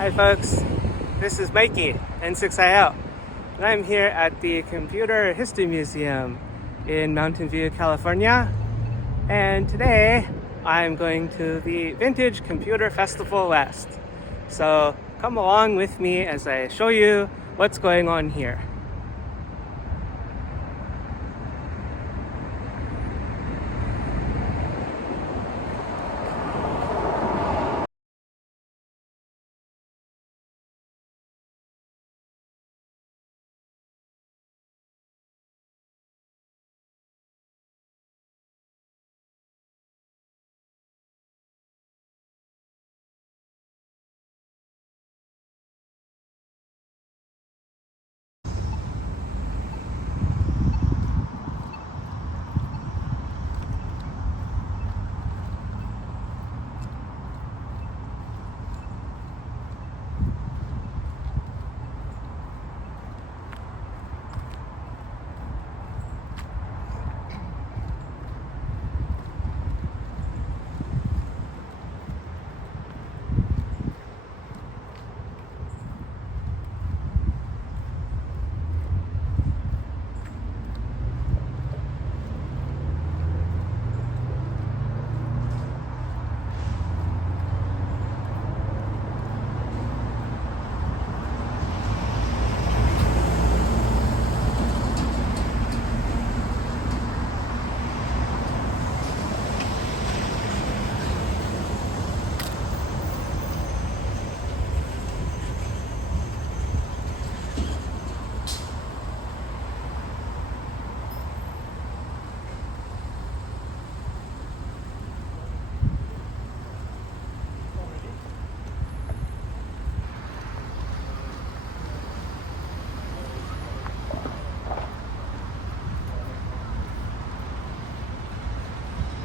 Hi folks, this is MikeyN6IL, and I'm here at the Computer History Museum in Mountain View, California. And today I'm going to the Vintage Computer Festival West. So come along with me as I show you what's going on here.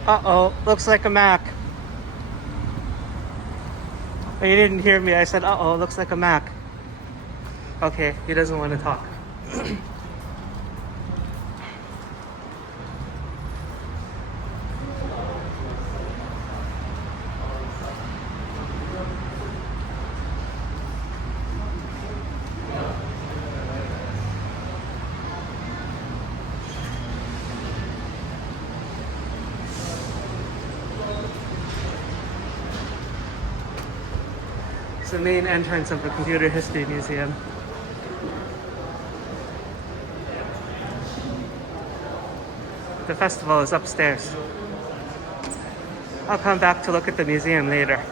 Uh-oh, looks like a Mac. Oh, you didn't hear me. I said, uh-oh, looks like a Mac. Okay, he doesn't want to talk. It's the main entrance of the Computer History Museum. The festival is upstairs. I'll come back to look at the museum later.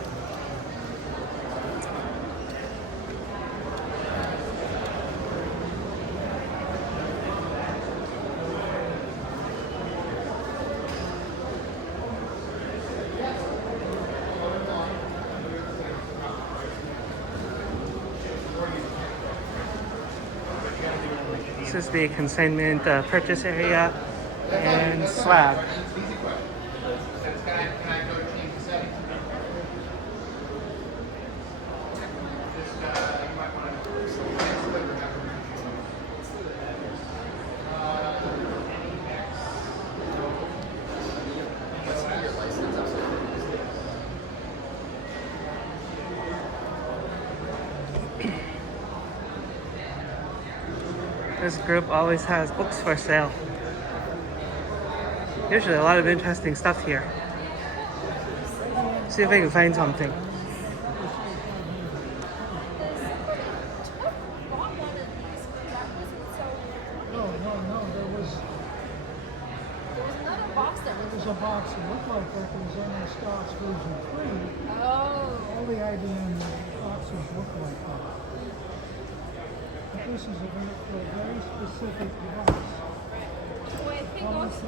This is the consignment purchase area and slab. This group always has books for sale. Usually a lot of interesting stuff here. See if I can find something. No, there was another box that was a box that looked like that was on the Scott's version 3. Oh. All the IBM boxes look like that. But this is a very specific device. Oh, I think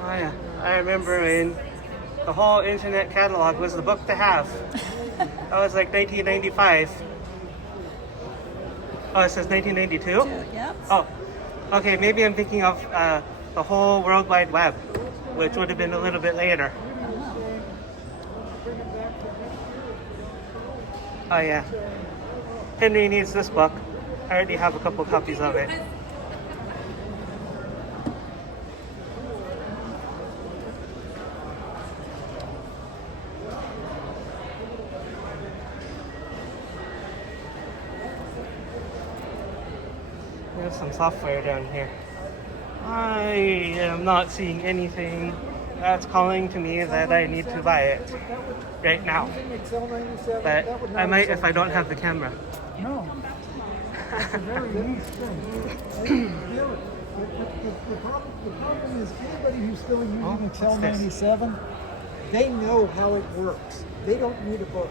Oh yeah, I remember when the whole internet catalog was the book to have. That was like 1995. Oh, it says 1992? Yep. Oh, okay, maybe I'm thinking of the whole World Wide Web, which would have been a little bit later. Oh yeah. Henry needs this book. I already have a couple copies of it. There's some software down here. I am not seeing anything that's calling to me that I need to buy it right now. But I might if I don't have the camera. No. It's a very niche thing. The problem is anybody who's still using Excel 97, they know how it works. They don't need a book.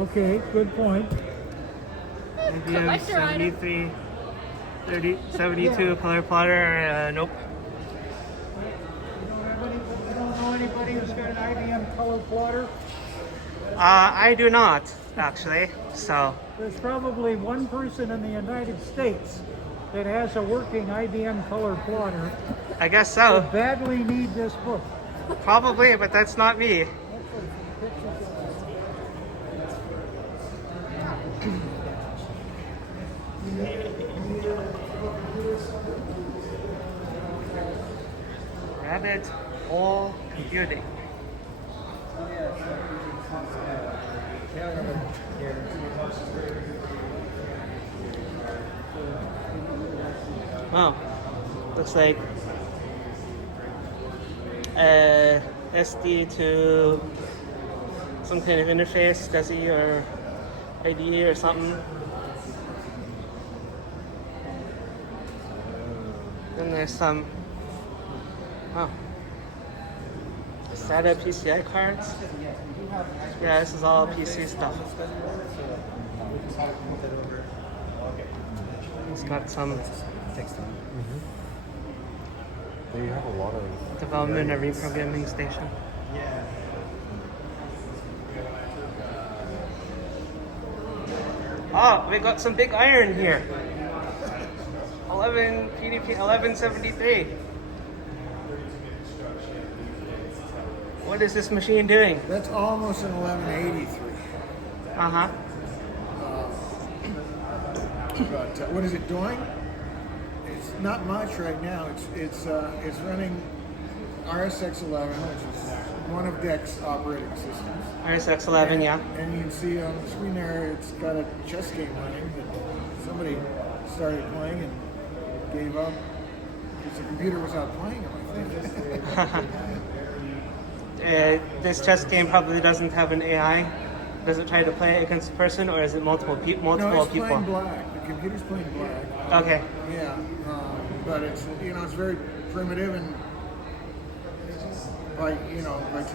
Okay, good point. IBM 73, 30, 72 color plotter, nope. You don't know anybody who's got an IBM color plotter? I do not, actually, so. There's probably one person in the United States that has a working IBM color plotter. I guess so. That badly need this book. Probably, but that's not me. Rabbit hole computing. Wow, looks like SD to some kind of interface, DESI or IDE or something. Then there's some, oh, SATA PCI cards. Yeah, this is all PC stuff. It's got some They have a lot of development and reprogramming station. Oh, we got some big iron here. 11 PDP 1173. What is this machine doing? That's almost an 1183. Uh-huh. But what is it doing? It's not much right now. It's running RSX 11, which is one of DEC's operating systems. RSX 11, yeah. And you can see on the screen there, it's got a chess game running that somebody started playing and gave up because the computer was out playing them, I think. This chess game probably doesn't have an AI. Does it try to play it against a person, or is it multiple No, people? it's playing black. The computer's playing black. Okay. Yeah, but it's it's very primitive, and by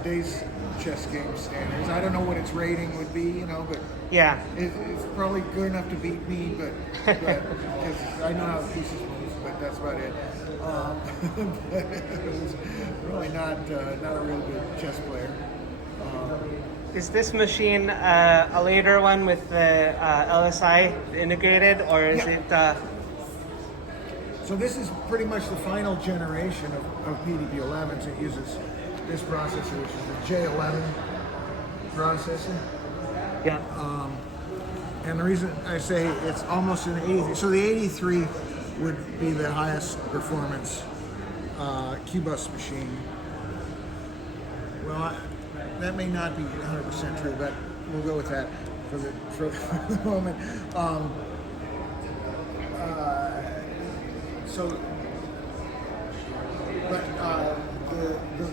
today's chess game standards, I don't know what its rating would be, but Yeah. it's probably good enough to beat me, but because I know how the pieces move, but that's about it. But it's really not a real good chess player. Is this machine a later one with the LSI integrated, or is it? So this is pretty much the final generation of PDP-11s. It uses this processor, which is the J11 processor. Yeah. And the reason I say it's almost an 83, so the 83 would be the highest performance Q-bus machine. Well, that may not be 100% true, but we'll go with that for the moment.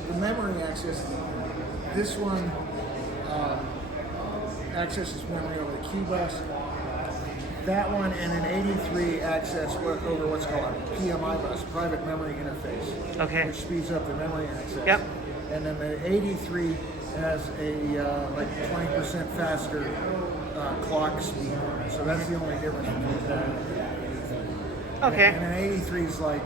The memory access, this one accesses memory over the Q-bus. That one and an 83 access over what's called a PMI bus, private memory interface. Okay. Which speeds up the memory access. Yep. And then the 83 has a like 20% faster clock speed. So that's the only difference between that and the 83. Okay. And an 83 is like,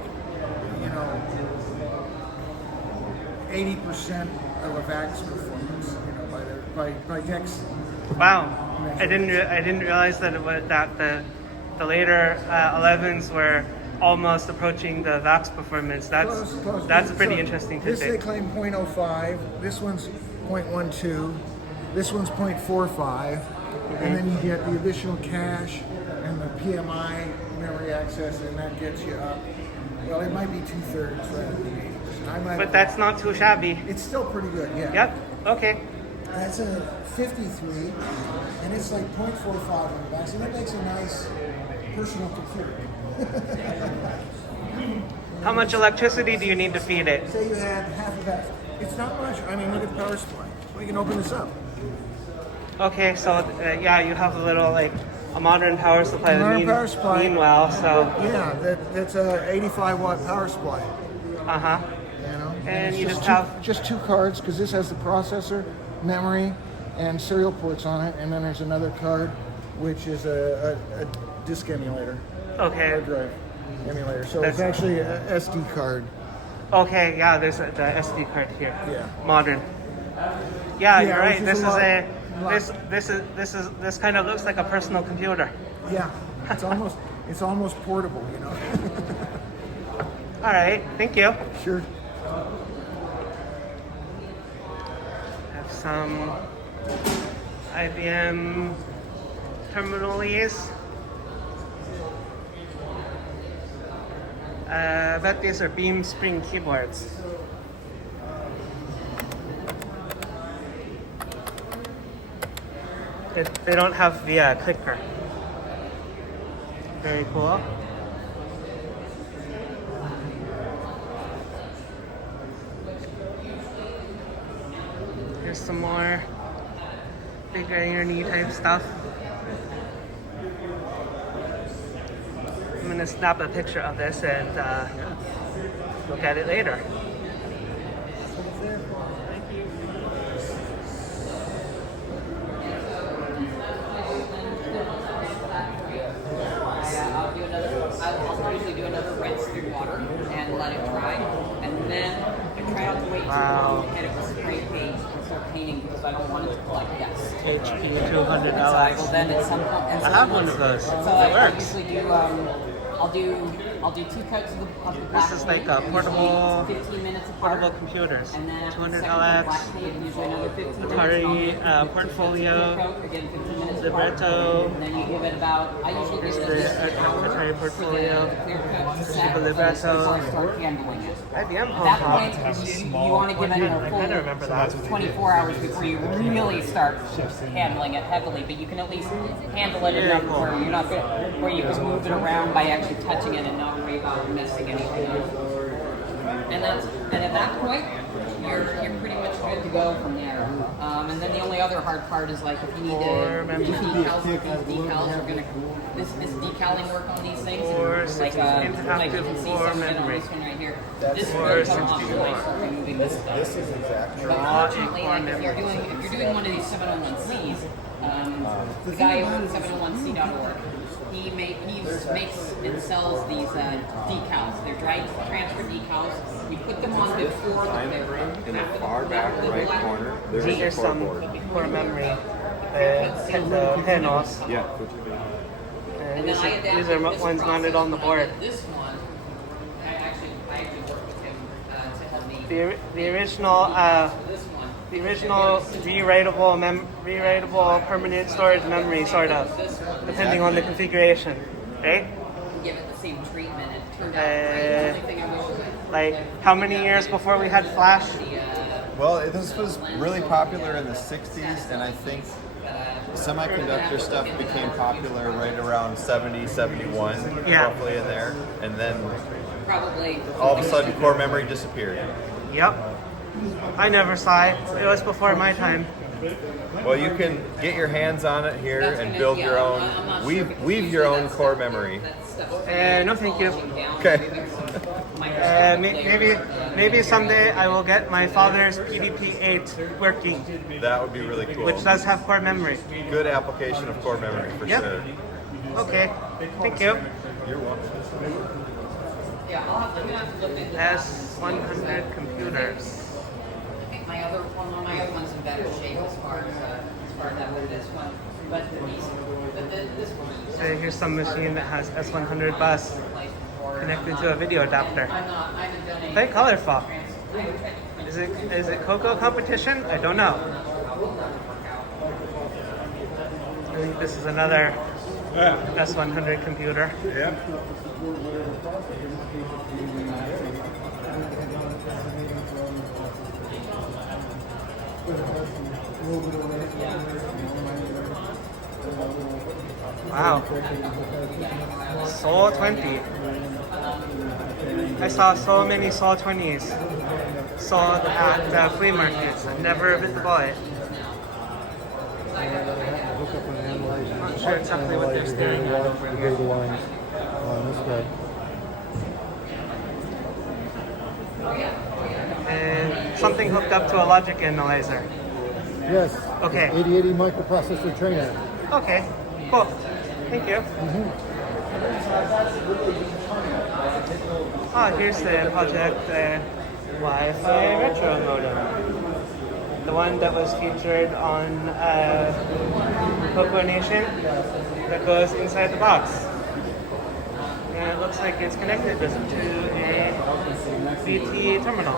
80% of a VAX performance, by DEC's. Wow. I didn't realize that the later 11s were almost approaching the VAX performance. Close. That's pretty So interesting to this they think. claim 0.05. This one's 0.12. This one's 0.45. And then you get the additional cache and the PMI memory access, and that gets you up. Well, it might be 2/3 rather than 80%. But that's not too shabby. It's still pretty good, yeah. Yep. Okay. That's a 53, and it's like 0.45 on the back, so that makes a nice personal computer. How much electricity do you need to feed it? Say you had half of that. It's not much. I mean, look at the power supply. We can open this up. Okay, so yeah, you have a little like a modern power supply. Modern power supply. Meanwhile, so Yeah, that's a 85 watt power supply. uh-huh. You know, And it's you just two, have- just two cards because this has the processor, memory, and serial ports on it, and then there's another card which is a disk emulator, Okay. hard drive emulator. So it's That's- actually a SD card. Okay, yeah, there's the SD card here. Yeah. Modern. Yeah, you're which right. This a is lot- this kind of looks like a personal computer. Yeah, it's almost portable, you know. All right, thank you. Sure. Have some IBM terminals. I bet these are beam spring keyboards. They don't have the clicker. Very cool. Here's some more big irony type stuff. I'm gonna snap a picture of this and look at it later. I'll usually do another rinse through water and let it dry. And then I try not to wait too long to hit it with spray paint and start painting because I don't want it to collect dust. HP So I 200 will then at some point. I have one of those. So It I works. usually do. I'll do 2 coats of the black This is like paint, a usually portable 15 minutes apart. portable computers. And then after the 200 second coat of LX, black paint, usually another 15 minutes. Atari, and I'll do the portfolio, coat, again 15 minutes apart. libretto. And then you give it about. I usually give it at least an hour Atari for portfolio, the clear coat to set the libretto. before I start handling it. IBM At that home point, you want to give it a I remember that. full 24 hours before you really start handling it heavily. But you can at least handle it enough where you're not where you can move it around by actually touching it and not worry about messing anything up. And at that point, you're pretty much good to go from there. And then the only other hard part is like if you need to do decals, these decals are gonna this decaling work on these things. Like you can see some of it on this one right here. This will come off when I start removing this stuff. This is exactly But unfortunately, like if you're doing one of these 701Cs, the guy over at 701C.org, he makes and sells these decals. They're dry transfer decals. You put them on before in the far back right corner. There's These a are some cardboard. core memory panels. Yeah. And these are ones mounted on the board. This one, I actually worked with him to help me. The original This one. the original rewritable permanent storage memory, sort of, depending on the configuration, right? Give it the same treatment. It turned out great. The only thing I wish was Like how many years before we had flash? Well, this was really popular in the 60s, and I think semiconductor stuff became popular right around 70, 71, Yeah. roughly in there. And then probably all of a sudden, core memory disappeared. Yep. I never saw it. It was before my time. Well, you can get your hands on it here and build your own, weave your own core memory. No, thank you. Okay. Maybe someday I will get my father's PDP-8 working, That would be really cool. which does have core memory. Good application of core memory for Yep. sure. Okay, thank you. You're welcome. Yeah, I'm gonna have to look into that. S100 computers. I think my other one's in better shape as far as that with this one. But this one. So here's some machine that has S100 bus connected to a video adapter. I haven't done any. Very colorful. Is it Cocoa competition? I don't know. I think this is another S100 computer. Yeah. Wow. Soul 20. I saw so many Soul 20s sold at flea markets. I never bit the bullet. Not sure exactly what they're staring at over here. And something hooked up to a logic analyzer. Yes. Okay. 8080 microprocessor trainer. Okay, cool. Thank you. Oh, here's the project Wi-Fi retro modem. The one that was featured on Coco Nation that goes inside the box. And it looks like it's connected to a BT terminal.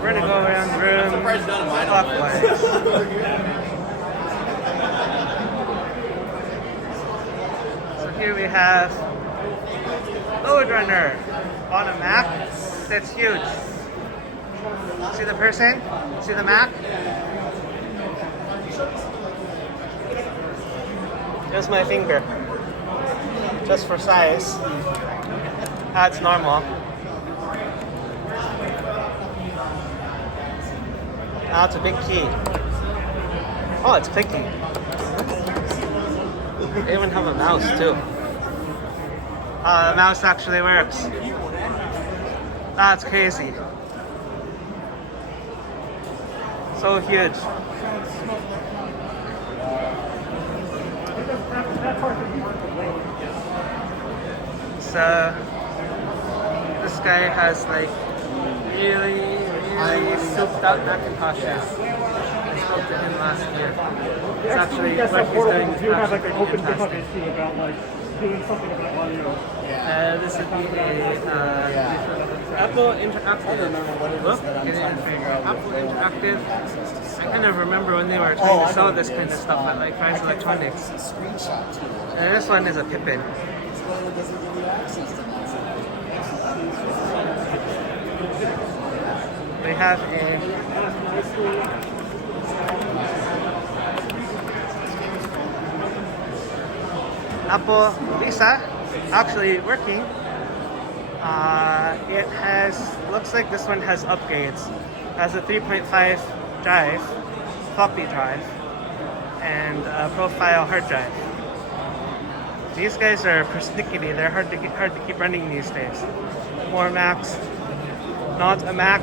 We're gonna go around the room clockwise. So here we have Load Runner on a Mac. That's huge. See the person? See the Mac? There's my finger. Just for size. That's normal. Now it's a big key. Oh, it's clicky. They even have a mouse too. The mouse actually works. That's crazy. So huge. So this guy has like really souped up Macintoshes. I spoke to him last year. It's actually what he's doing. Do you have like an open fantastic. GitHub issue about like doing something about audio? This would be Apple Interactive. Apple Interactive. I kind of remember when they were trying to sell this kind of stuff at like Fry's Electronics. And this one is a Pippin. We have a Apple Lisa actually working. It looks like this one has upgrades. It has a 3.5 drive, floppy drive, and a profile hard drive. These guys are persnickety. They're hard to keep running these days. More Macs. Not a Mac.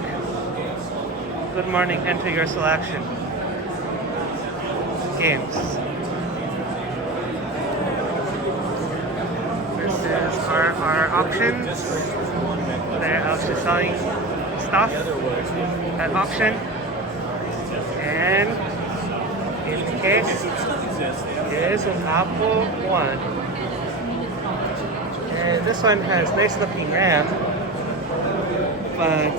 Good morning, enter your selection. Games. This is our auctions. They're actually selling stuff at auction. And in the case is an Apple One. And this one has nice looking RAM, but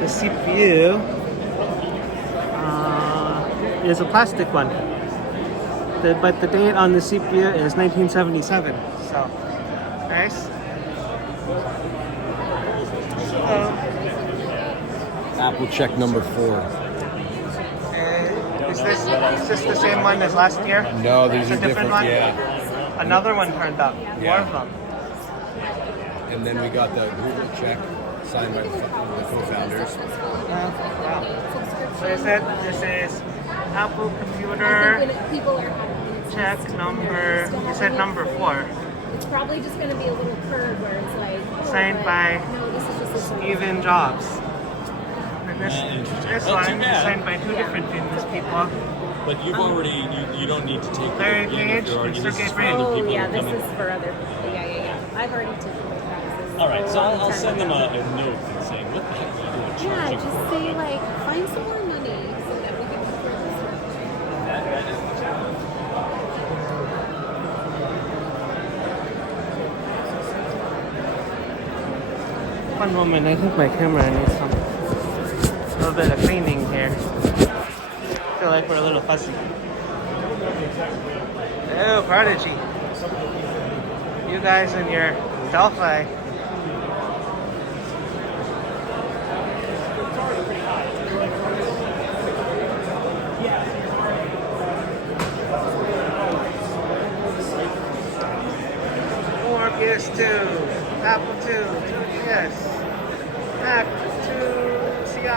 the CPU is a plastic one. But the date on the CPU is 1977. So, nice. Apple check number 4. Is this the same one as last year? No, these It's are a different one? Yeah. Another one turned up. More of them. And then we got the Google check signed by the co-founders. Wow. So you said this is Apple computer check number, you said number 4. It's probably just going to be a little curve where it's like, Signed by no, this is just a Steven Jobs. And this Not too one is bad. signed by 2 different famous people. But you've already, you don't need to take Larry it in if Page you're already, and this is Sergey for other Oh, people yeah, who this come in. is for other people. Yeah. I've already taken those classes. All right, so I'll long send them time a ago. note and saying, what the heck are you doing Yeah, charging just for? say, like, find some more money so that we can afford this. One moment, I think my camera needs a little bit of cleaning here. I feel like we're a little fuzzy. Oh, Prodigy. You guys in your Delphi PS2, Apple II, yes, Mac 2 Ti,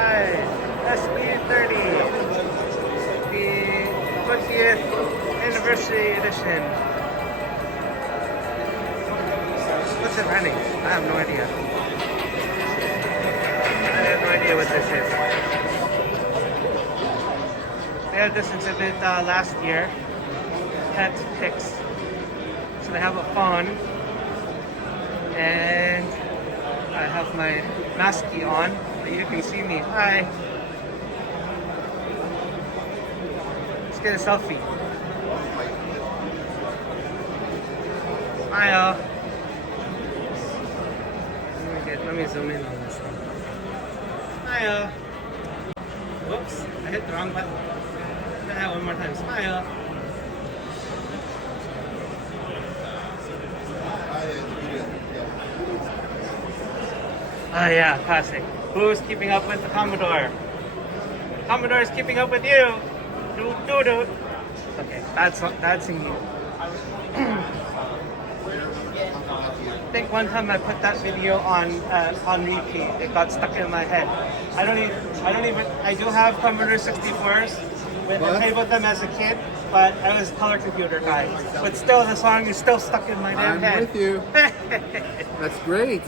SB30, the 20th anniversary edition. What's it running? I have no idea. I have no idea what this is. They had this exhibit last year, Pet Picks. So they have a fawn, and I have my masky on, but you can see me. Hi. Let's get a selfie. Smile. Let me zoom in on this thing. Smile. Whoops, I hit the wrong button. Try that one more time. Smile. Oh yeah, classic. Who's keeping up with the Commodore? Commodore is keeping up with you. Do do do. Okay, that's singing. I think one time I put that video on repeat. It got stuck in my head. I do have Commodore 64s. I played with them as a kid, but I was a color computer guy. But still, the song is still stuck in my damn head. I'm with you. That's great.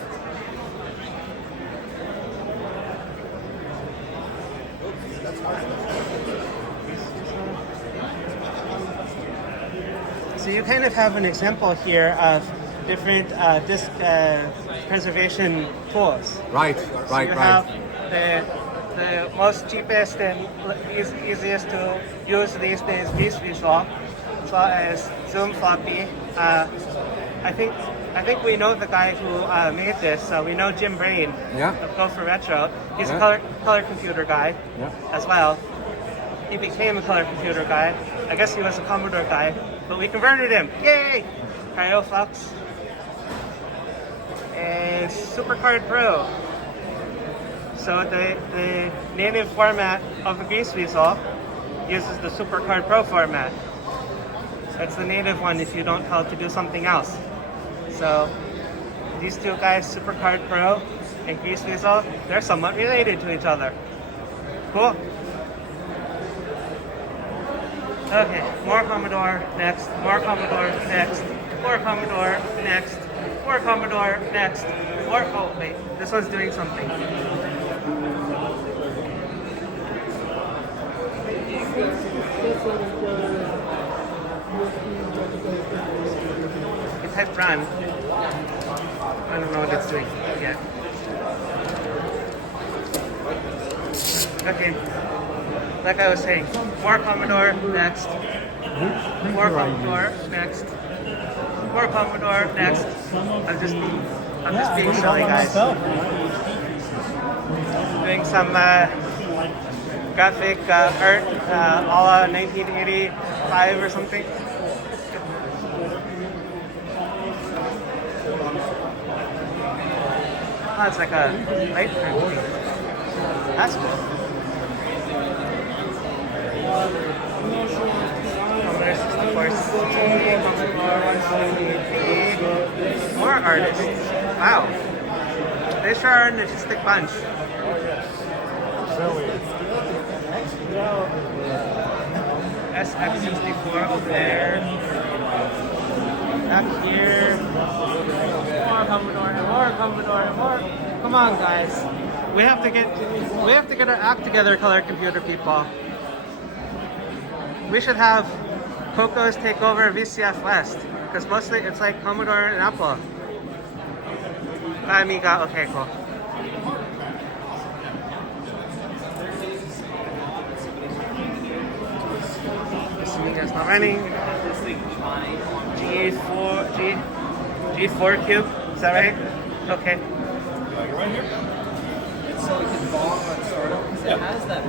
So you kind of have an example here of different disk preservation tools. Right. So you have the most cheapest and easiest to use these days, VCF, as well as Zoom Floppy. I think we know the guy who made this. We know Jim Brain of Go for Retro. He's a color computer guy as well. He became a color computer guy. I guess he was a Commodore guy, but we converted him. Yay! CryoFlux and SuperCard Pro. So the native format of the Grease Weasel uses the SuperCard Pro format. That's the native one if you don't know how to do something else. So these two guys, SuperCard Pro and Grease Weasel, they're somewhat related to each other. Cool. Okay, more Commodore next, more Commodore next, more Commodore next, more Commodore next, more. Oh wait, this one's doing something. It typed run. I don't know what it's doing yet. Okay. Like I was saying, more Commodore next, more Commodore next, more Commodore next. I'm just being silly, guys. Doing some graphic art, a la 1985 or something. Oh, it's like a light print. That's cool. Commodore 64C, Commodore 173, more artists. Wow. They sure are an artistic bunch. SX64 over there. Back here. More Commodore and more Commodore and more. Come on, guys. We have to get our act together, color computer people. We should have Coco's take over VCF West, because mostly it's like Commodore and Apple. Amiga, okay, cool. This Amiga's not running. G4 cube, is that right? Okay. Right here. So it can bomb on startup because it has that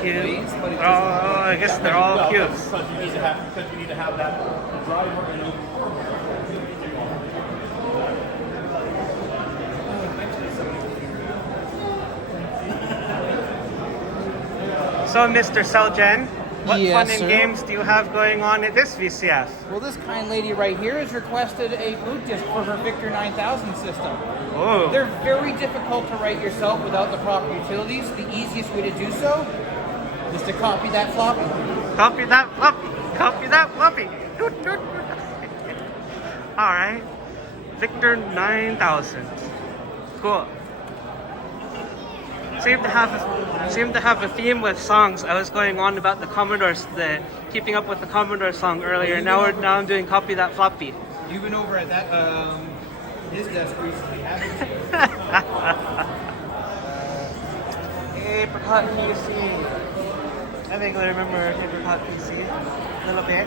Cube. Oh, I guess they're all cubes. Because you need to have that driver and So, Mr. Selgen, What Yes, fun and sir. games do you have going on at this VCF? Well, this kind lady right here has requested a boot disc for her Victor 9000 system. Oh. They're very difficult to write yourself without the proper utilities. The easiest way to do so is to copy that floppy. Copy that floppy. Copy that floppy. All right. Victor 9000. Cool. Seem to have a theme with songs. I was going on about the Commodore's, the keeping up with the Commodore song earlier. Now I'm doing copy that floppy. You've been over at that his desk recently, haven't you? Apricot PC. I think I remember Apricot PC a little bit.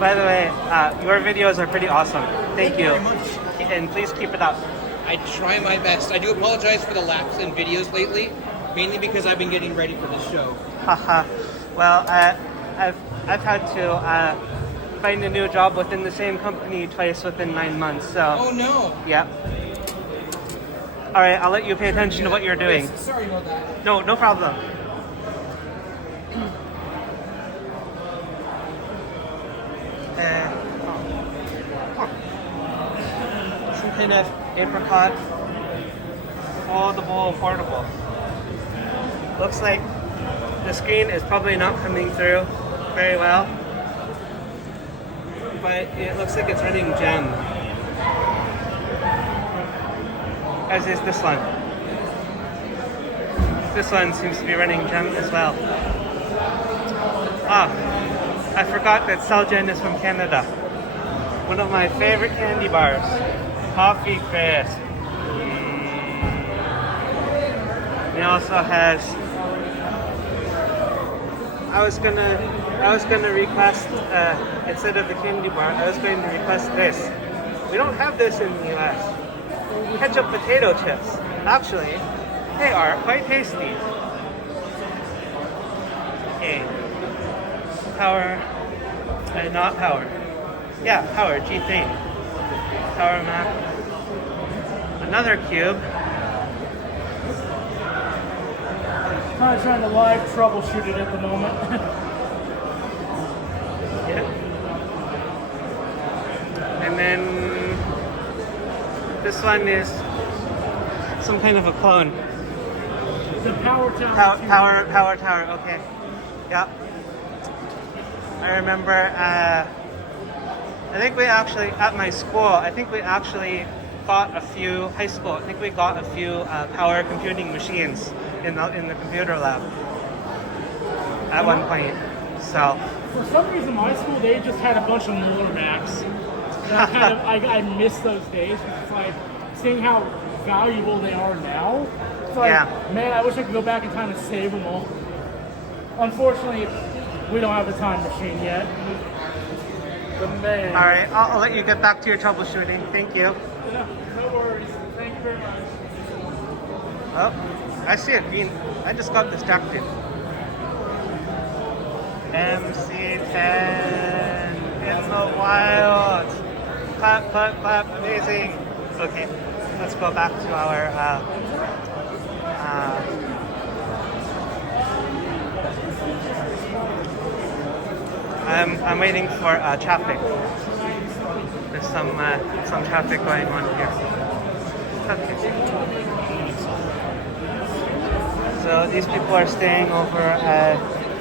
By the way, your videos are pretty awesome. Thank you. Very much. And please keep it up. I try my best. I do apologize for the lapse in videos lately, mainly because I've been getting ready for this show. Haha. Well, I've had to find a new job within the same company twice within 9 months. So. Oh no! Yeah. All right, I'll let you pay attention to what you're doing. Yes, sorry about that. No problem. Some kind of apricot, foldable, portable. Looks like the screen is probably not coming through very well, but it looks like it's running gem, as is this one. This one seems to be running gem as well. I forgot that Celgen is from Canada. One of my favorite candy bars. Coffee Crisp. It also has. I was gonna request instead of the candy bar. I was going to request this. We don't have this in the U.S. Ketchup potato chips. Actually, they are quite tasty. Okay. Power, not power. Yeah, power, G3. Power Mac. Another cube. Kind of trying to live troubleshoot it at the moment. Yeah. And then this one is some kind of a clone. The power tower. Power tower, okay. Yeah. I remember, I think we actually, at my school, got a few, high school, I think we got a few power computing machines in the computer lab at one point, so. For some reason, my school, they just had a bunch of Mueller Macs. And I miss those days because, like, seeing how valuable they are now, it's like, man, I wish I could go back in time and save them all. Unfortunately, we don't have a time machine yet. But man. All right, I'll let you get back to your troubleshooting. Thank you. Yeah, no worries. Thank you very much. Oh, I see a green. I just got distracted. MC10 in the wild. Clap, clap, clap. Amazing. Okay, let's go back to our I'm waiting for traffic. There's some traffic going on here. Okay. So these people are staying over at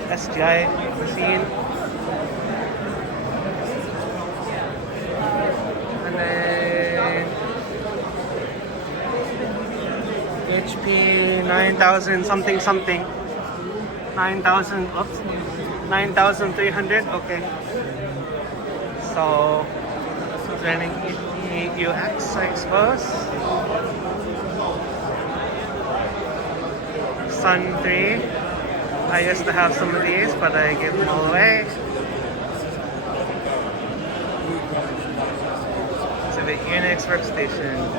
SGI machine. And then HP 9000 something something. 9,000, oops. 9,300, okay. So, running UX, I suppose. Sun 3. I used to have some of these, but I gave them all away. So the Unix workstations.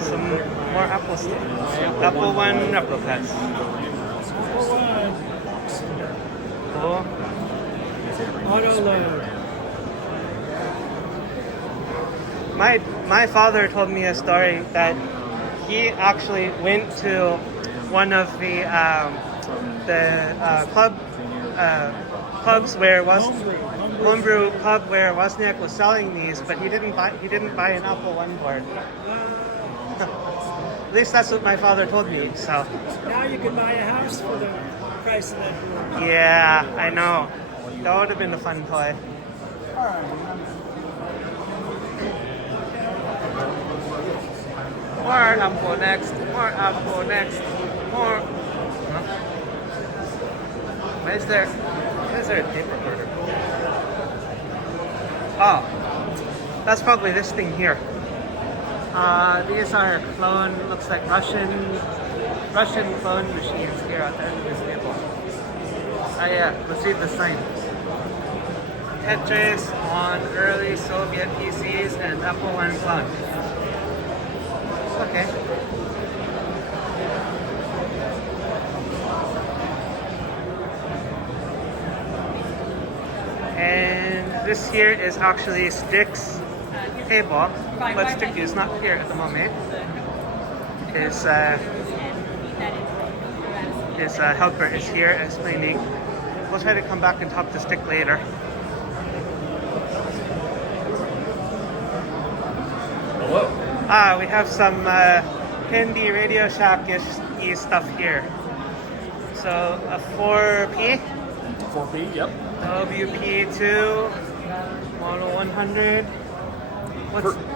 Some more Apple stuff. Apple One replicas. Cool. Auto load. My father told me a story that he actually went to one of the pubs where homebrew pub where Wozniak was selling these, but he didn't buy an Apple One board. At least that's what my father told me. So Now you can buy a house for the price of that board. yeah, I know. That would have been a fun toy. More Apple next. More Apple next. More. Why is there a paper border? Oh, that's probably this thing here. These are clone, looks like Russian clone machines here at the end of this table. Oh yeah, let's read the sign. Tetris on early Soviet PCs and Apple I clone. Okay. And this here is actually Stick's table, but Stick is not here at the moment. His helper is here explaining. We'll try to come back and talk to Stick later. Hello. We have some handy Radio Shack-ish stuff here. So a 4P, 4P, yep. WP2, Model 100.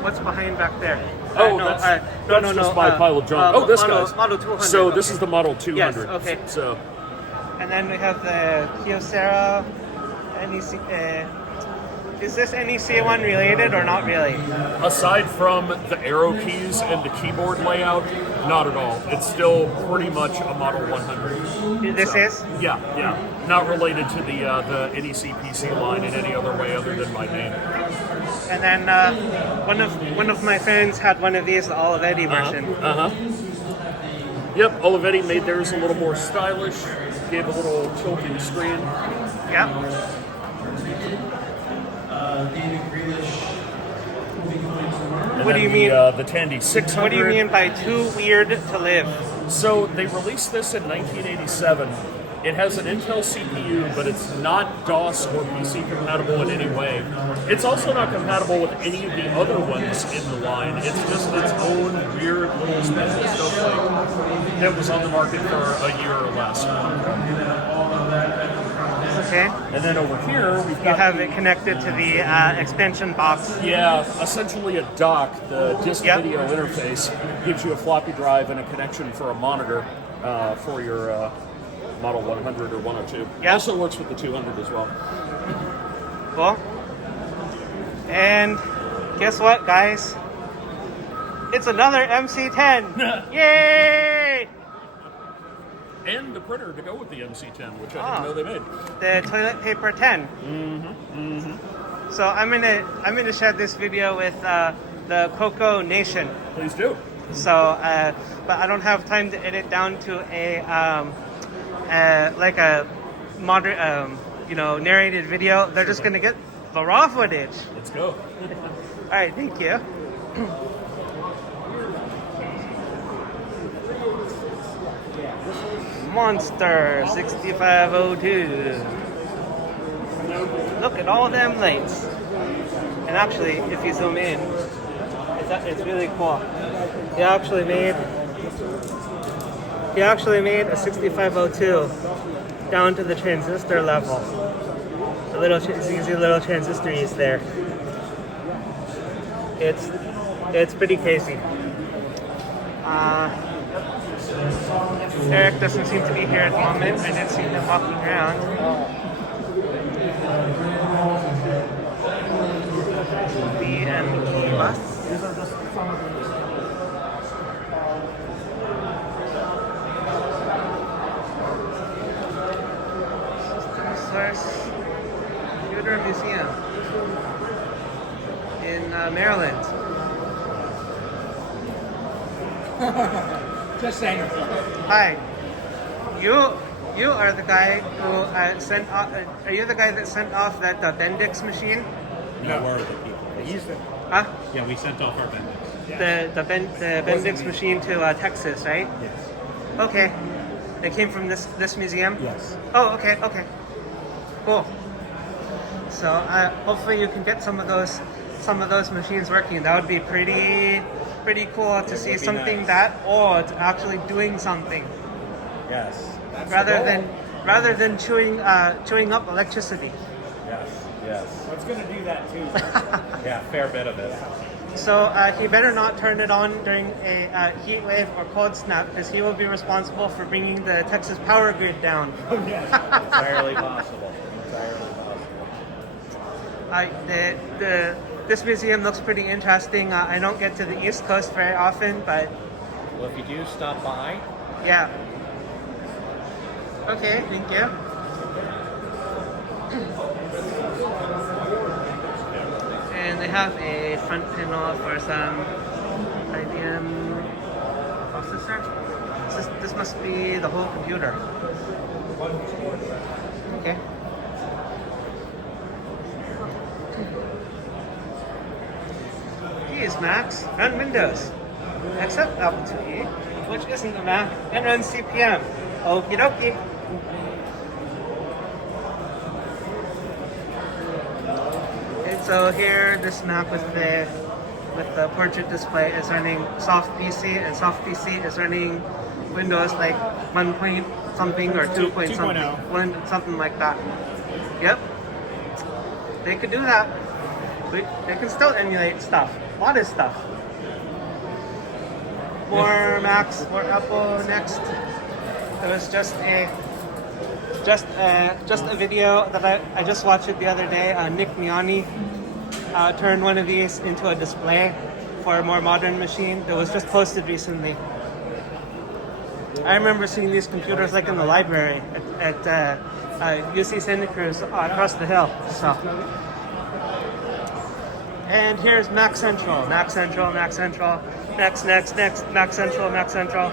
What's behind back there? That's just my pile of junk. This guy's. Model 200. So this okay. is the Model 200. Yes, okay. So, And then we have the Kyocera NEC. Is this NEC1 related or not really? aside from the arrow keys and the keyboard layout, not at all. It's still pretty much a Model 100. This is? Yeah. Not related to the NEC PC line in any other way other than my name. And then one of my friends had one of these, the Olivetti version. Yep, Olivetti made theirs a little more stylish, gave a little tilting screen. Yep. What do you mean? The Tandy 600. What do you mean by too weird to live? So they released this in 1987. It has an Intel CPU, but it's not DOS or PC compatible in any way. It's also not compatible with any of the other ones in the line. It's just its own weird little special snowflake that was on the market for a year or less. Okay. And then over here, we've got You have it connected to the expansion box. Yeah, essentially a dock. The disk Yep. video interface gives you a floppy drive and a connection for a monitor for your Model 100 or 102. Yep. Also works with the 200 as well. Cool. And guess what, guys? It's another MC10. Yay! And the printer to go with the MC10, which I didn't know they made. The toilet paper 10. So I'm gonna share this video with the Coco Nation. Please do. So, but I don't have time to edit down to a like a modern, narrated video. They're just gonna get the raw footage. Let's go. All right, thank you. Monster 6502. Look at all them lights. And actually, if you zoom in, it's really cool. He actually made a 6502 down to the transistor level. The little easy little transistors there. It's pretty crazy. Eric doesn't seem to be here at the moment. I did see him walking around. BME bus. System Source Computer Museum in Maryland. Just saying. Hi. You are the guy who sent off. Are you the guy that sent off that Bendix machine? No, where are the people? Huh? Yeah, we sent off our Bendix. The Bendix machine to Texas, right? Yes. Okay. They came from this museum? Yes. Oh, okay, okay. Cool. So hopefully you can get some of those machines working. That would be pretty cool to see something that old actually doing something. Yes. Rather than chewing up electricity. Yes. Yes. What's going to do that too? Yeah, fair bit of it. So he better not turn it on during a heat wave or cold snap, because he will be responsible for bringing the Texas power grid down. Oh yes. Entirely possible. Entirely possible. This museum looks pretty interesting. I don't get to the East Coast very often, but Well, if you do stop by, yeah. Okay, thank you. And they have a front panel for some IBM processor. This must be the whole computer. Okay. Geez, Max, run Windows. Except Apple IIe, which isn't a Mac, and runs CPM. Okie dokie. And so here, this Mac with the portrait display is running soft PC, and soft PC is running Windows like 1 point something or 2 point something, something like that. Yep. They could do that. They can still emulate stuff. A lot of stuff. More Macs, more Apple next. There was just a video that I just watched it the other day. Nick Miani turned one of these into a display for a more modern machine. It was just posted recently. I remember seeing these computers like in the library at UC Santa Cruz across the hill. So. And here's Mac Central, Mac Central, Mac Central, next, Mac Central, Mac Central.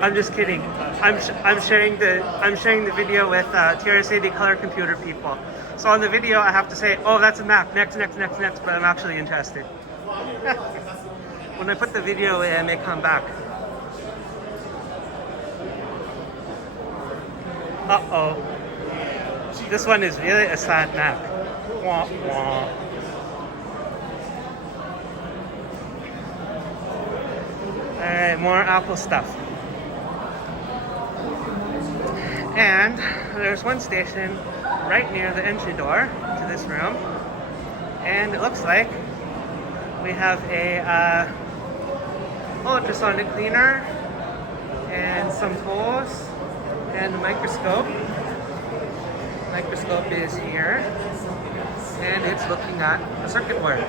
I'm just kidding. I'm sharing the video with TRS-80 color computer people. So on the video, I have to say, oh, that's a Mac, next, but I'm actually interested. When I put the video away, I may come back. Uh-oh. This one is really a sad Mac. Wah, wah. Alright, more Apple stuff. And there's one station right near the entry door to this room. And it looks like we have a ultrasonic cleaner and some tools and a microscope. Microscope is here, and it's looking at a circuit board.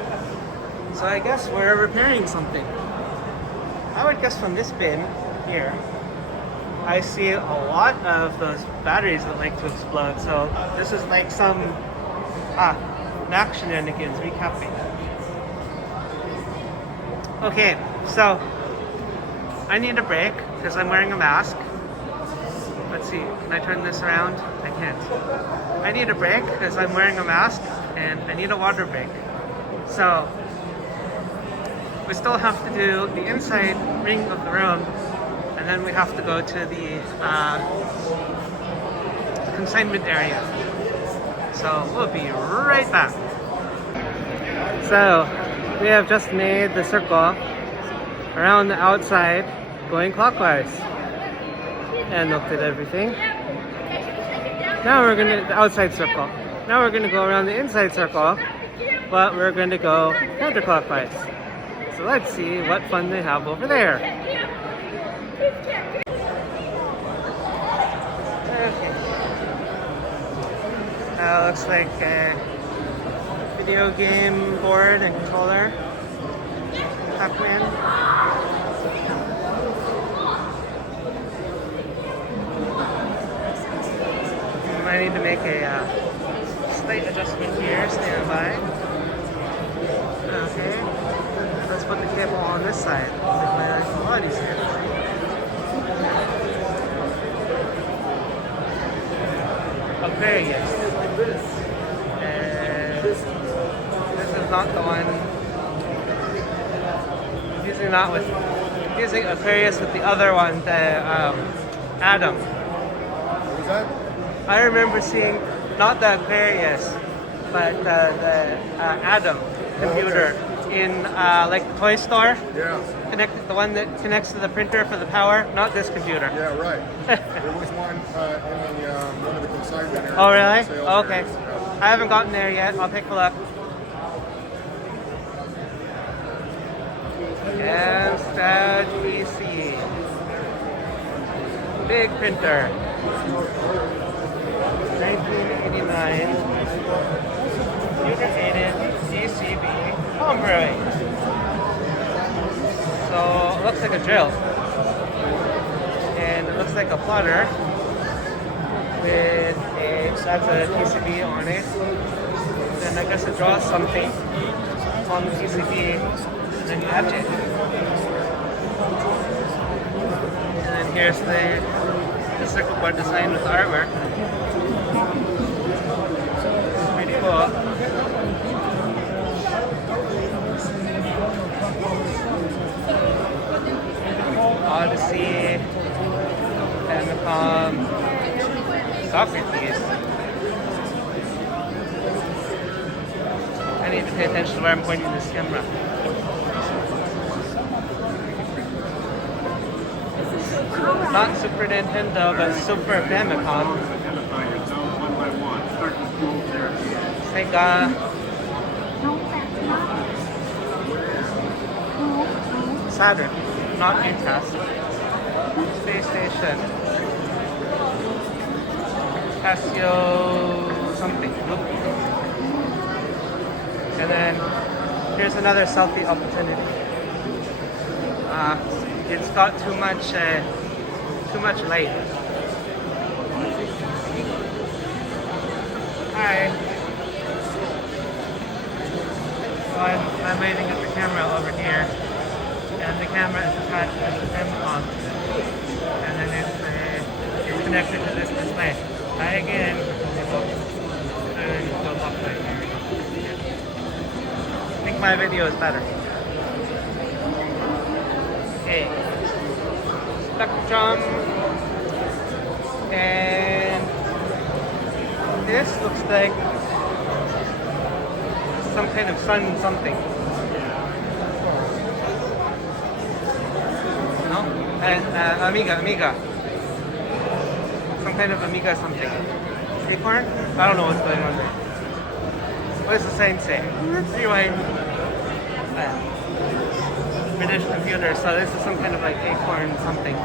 So I guess we're repairing something. I would guess from this bin here, I see a lot of those batteries that like to explode. So this is like some Mac shenanigans recapping. Okay, so I need a break because I'm wearing a mask. Let's see, can I turn this around? I can't. I need a break because I'm wearing a mask, and I need a water break. So we still have to do the inside ring of the room, and then we have to go to the consignment area. So we'll be right back. So we have just made the circle around the outside going clockwise and looked at everything. Now we're gonna, the outside circle. Now we're gonna go around the inside circle, but we're gonna go counterclockwise. So let's see what fun they have over there. Okay. Looks like a video game board and controller. Pac-Man. I need to make a slight adjustment here. Stand by. Okay. Let's put the cable on this side. Make my life a lot easier. Aquarius. And not the one. Using that with using Aquarius with the other one, the Atom. What was that? I remember seeing not the Aquarius, but the Atom computer in like the toy store. Yeah. The one that connects to the printer for the power, not this computer. Yeah, right. There was one in the one of the consignment areas. Oh, really? Sales Okay. areas, yeah. I haven't gotten there yet. I'll take a look. Amstrad PC. Big printer. 1989. Unedited DCB homebrewing. So it looks like a drill. And it looks like a plotter with that's a PCB on it. Then I guess it draws something on the PCB and then you etch it. And then here's the circuit board design with the artwork. Pretty cool. Odyssey, Famicom, Socrates. I need to pay attention to where I'm pointing this camera. Not Super Nintendo, but Super Famicom. Sega. Saturn, not Dreamcast. Space Station. Casio something. Nope. And then here's another selfie opportunity. It's got too much light. Hi. So I'm waving at the camera over here, and the camera is attached to the Famicom, and then it's connected to this display. Hi again. And go up right here. I think my video is better. Okay. Spectrum. And this looks like some kind of sun something. No? Amiga. Some kind of Amiga something. Acorn? I don't know what's going on there. What does the sign say? Rewind. British computer, so this is some kind of like Acorn something.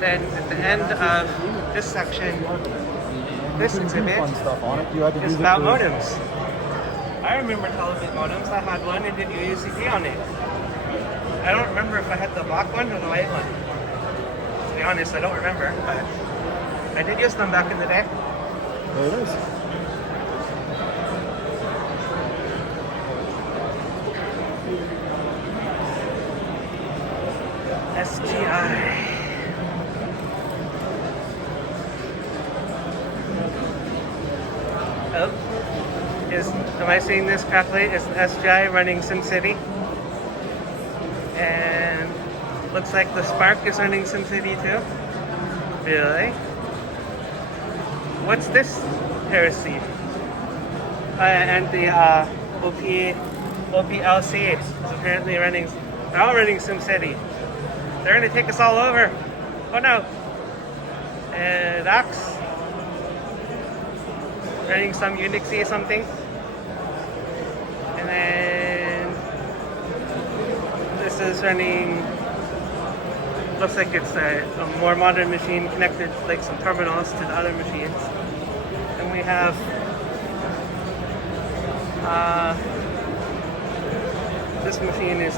Then at the end of this section, this exhibit is about modems. I remember television modems. I had one and did UCP on it. I don't remember if I had the black one or the white one. To be honest, I don't remember, but I did use them back in the day. There it is. SGI. Oh, am I seeing this correctly? Is SGI running SimCity? And looks like the Spark is running SimCity too. Really? What's this heresy? And the OPLC is apparently running. They're all running SimCity. They're gonna take us all over. Oh no! And Axe running some Unixy something. And then this is running. Looks like it's a more modern machine connected like some terminals to the other machines. And we have this machine is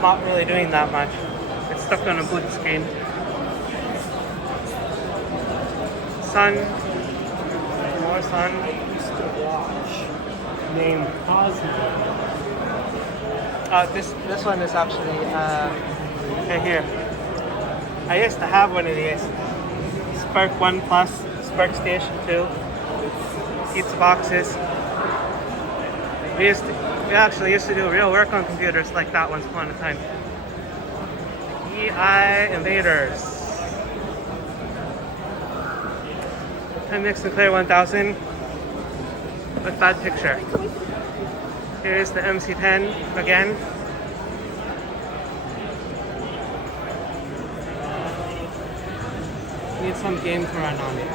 not really doing that much. It's stuck on a boot screen. Sun, more sun. Name Cosmo. this one is actually right here. I used to have one of these. Spark 1 Plus, Spark Station 2, pizza boxes. We actually used to do real work on computers like that once upon a time. EI Invaders. MX Sinclair 1000 with bad picture. Here's the MC10 again. Need some game to run on it.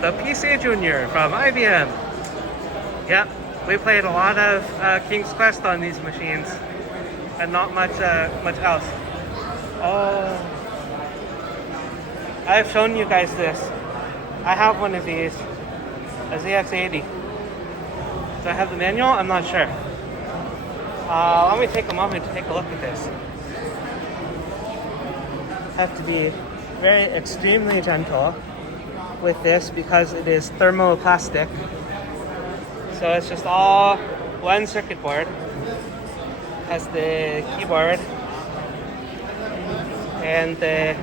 The PC Junior from IBM. Yep, we played a lot of King's Quest on these machines, and not much else. Oh, I've shown you guys this. I have one of these, a ZX80. Do I have the manual? I'm not sure. Let me take a moment to take a look at this. Have to be very extremely gentle with this because it is thermoplastic. So it's just all one circuit board. Has the keyboard and the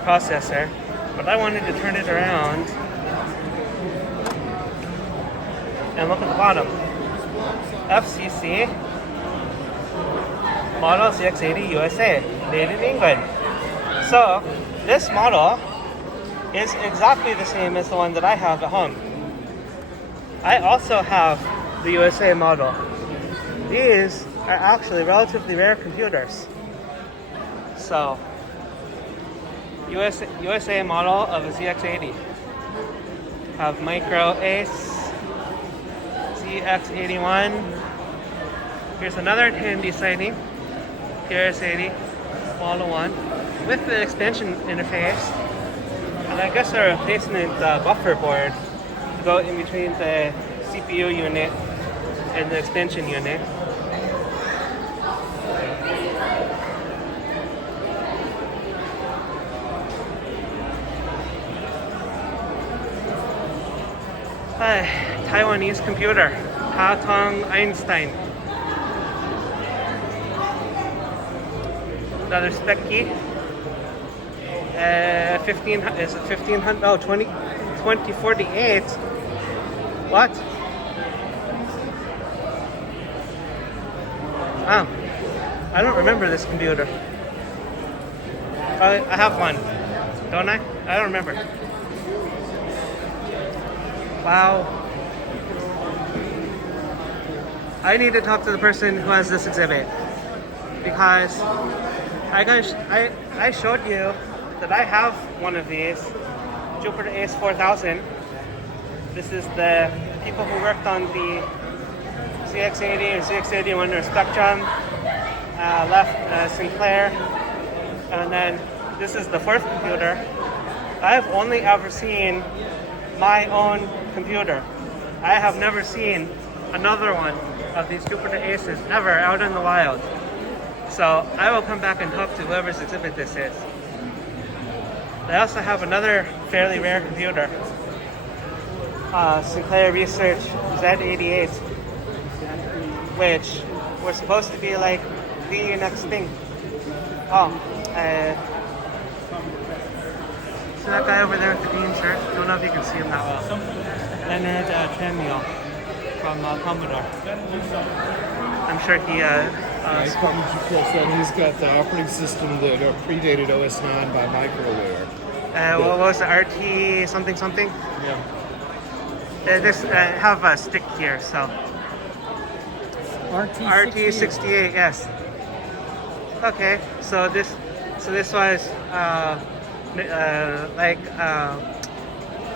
processor. But I wanted to turn it around and look at the bottom. FCC model ZX80 USA, made in England. So this model is exactly the same as the one that I have at home. I also have the USA model. These are actually relatively rare computers. So USA model of a ZX80. Have micro ACE, ZX81. Here's another handy sighting. TRS-80, Model 1, with the extension interface. And I guess a replacement buffer board to go in between the CPU unit and the extension unit. Taiwanese computer, Patong Einstein. Another spec key. 2048. What? Oh, I don't remember this computer. I have one, don't I? I don't remember. Wow. I need to talk to the person who has this exhibit because I showed you that I have one of these, Jupiter Ace 4000. This is the people who worked on the ZX80 or ZX81 or Spectrum, left Sinclair, and then this is the fourth computer. I've only ever seen my own computer. I have never seen another one of these Jupiter Aces ever out in the wild. So I will come back and talk to whoever's exhibit this is. I also have another fairly rare computer, Sinclair Research Z88, which was supposed to be like the next thing. Oh, so that guy over there with the green shirt, don't know if you can see him that well. Leonard Tramiel from Commodore. I'm sure he he's got the operating system that predated OS 9 by microware. What was it? RT something something? Yeah. This have a stick here, so. RT68, yes. Okay, so this was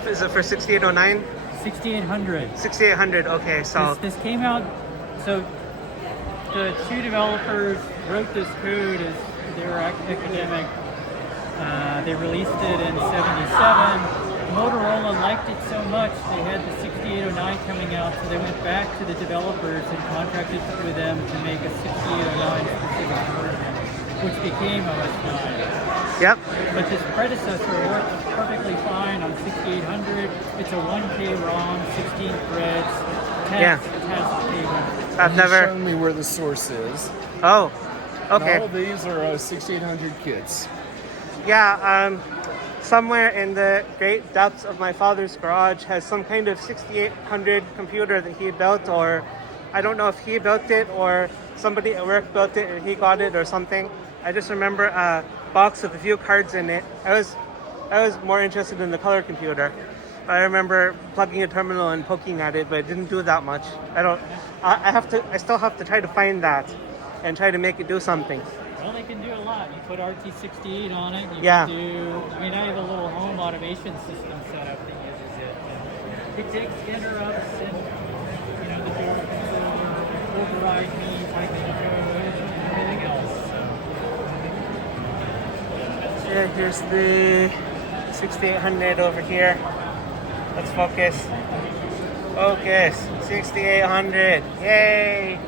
is it for 6809? 6800. 6800. Okay, so this came out. So the two developers wrote this code as they were academic. They released it in '77. Motorola liked it so much they had the 6809 coming out, so they went back to the developers and contracted with them to make a 6809 specific version, which became OS 9. Yep. But this predecessor worked perfectly fine on 6800. It's a 1K ROM, 16 threads. Yeah. Table. I've never shown me where the source is. Oh. Okay. And all of these are 6800 kits. Yeah, somewhere in the great depths of my father's garage has some kind of 6800 computer that he built, or I don't know if he built it or somebody at work built it and he got it or something. I just remember a box with a few cards in it. I was more interested in the color computer. I remember plugging a terminal and poking at it, but it didn't do that much. I still have to try to find that and try to make it do something. Well, they can do a lot. You put RT68 on it. You Yeah. can do. I mean, I have a little home automation system set up that uses it. And it takes interrupts and the door controller, override me, typing code, and everything else. So. Yeah, here's the 6800 over here. Let's focus. Focus. 6800. Yay!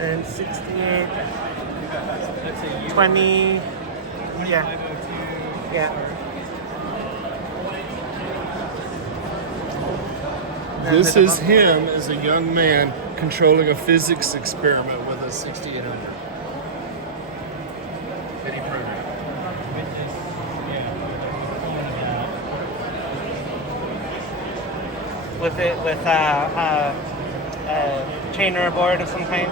And 68. That's a 20. Yeah. 2502. Yeah. This is him as a young man controlling a physics experiment with a 6800. Mini printer. With it with a chainer board of some kind.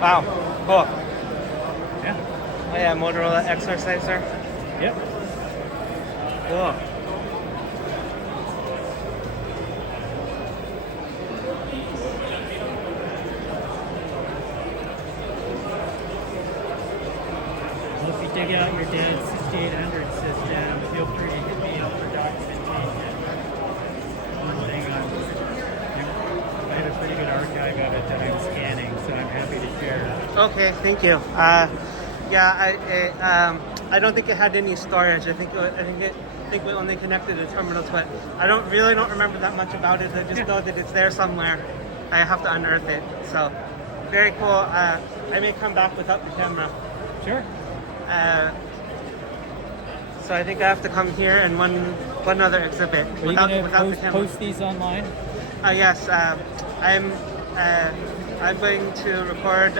Wow, cool. Yeah. Oh yeah, Motorola Exerciser. Yep. Cool. Well, if you dig out your dad's 6800 system, feel free to hit me up for documentation. One thing I have a pretty good archive of it that I'm scanning, so I'm happy to share. Okay, thank you. I don't think it had any storage. I think we only connected a terminal to it. I don't remember that much about it. I just know that it's there somewhere. I have to unearth it. So, very cool. I may come back without the camera. Sure. So I think I have to come here and one other exhibit Are you without going the to camera. post these online? Yes, I'm going to record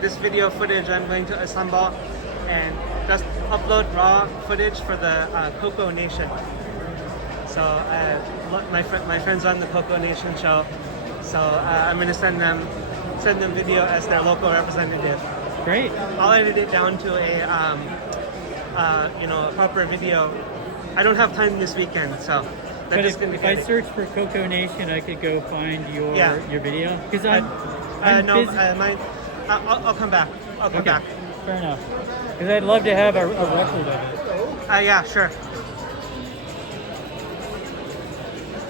this video footage. I'm going to assemble and just upload raw footage for the Coco Nation. So my friends on the Coco Nation show. So I'm going to send them video as their local representative. Great. I'll edit it down to a proper video. I don't have time this weekend, so. But if I search for Coco Nation, I could go find your video? Because I'm busy. I'll come back. I'll come back. Fair enough. Because I'd love to have a record of it. Yeah, sure.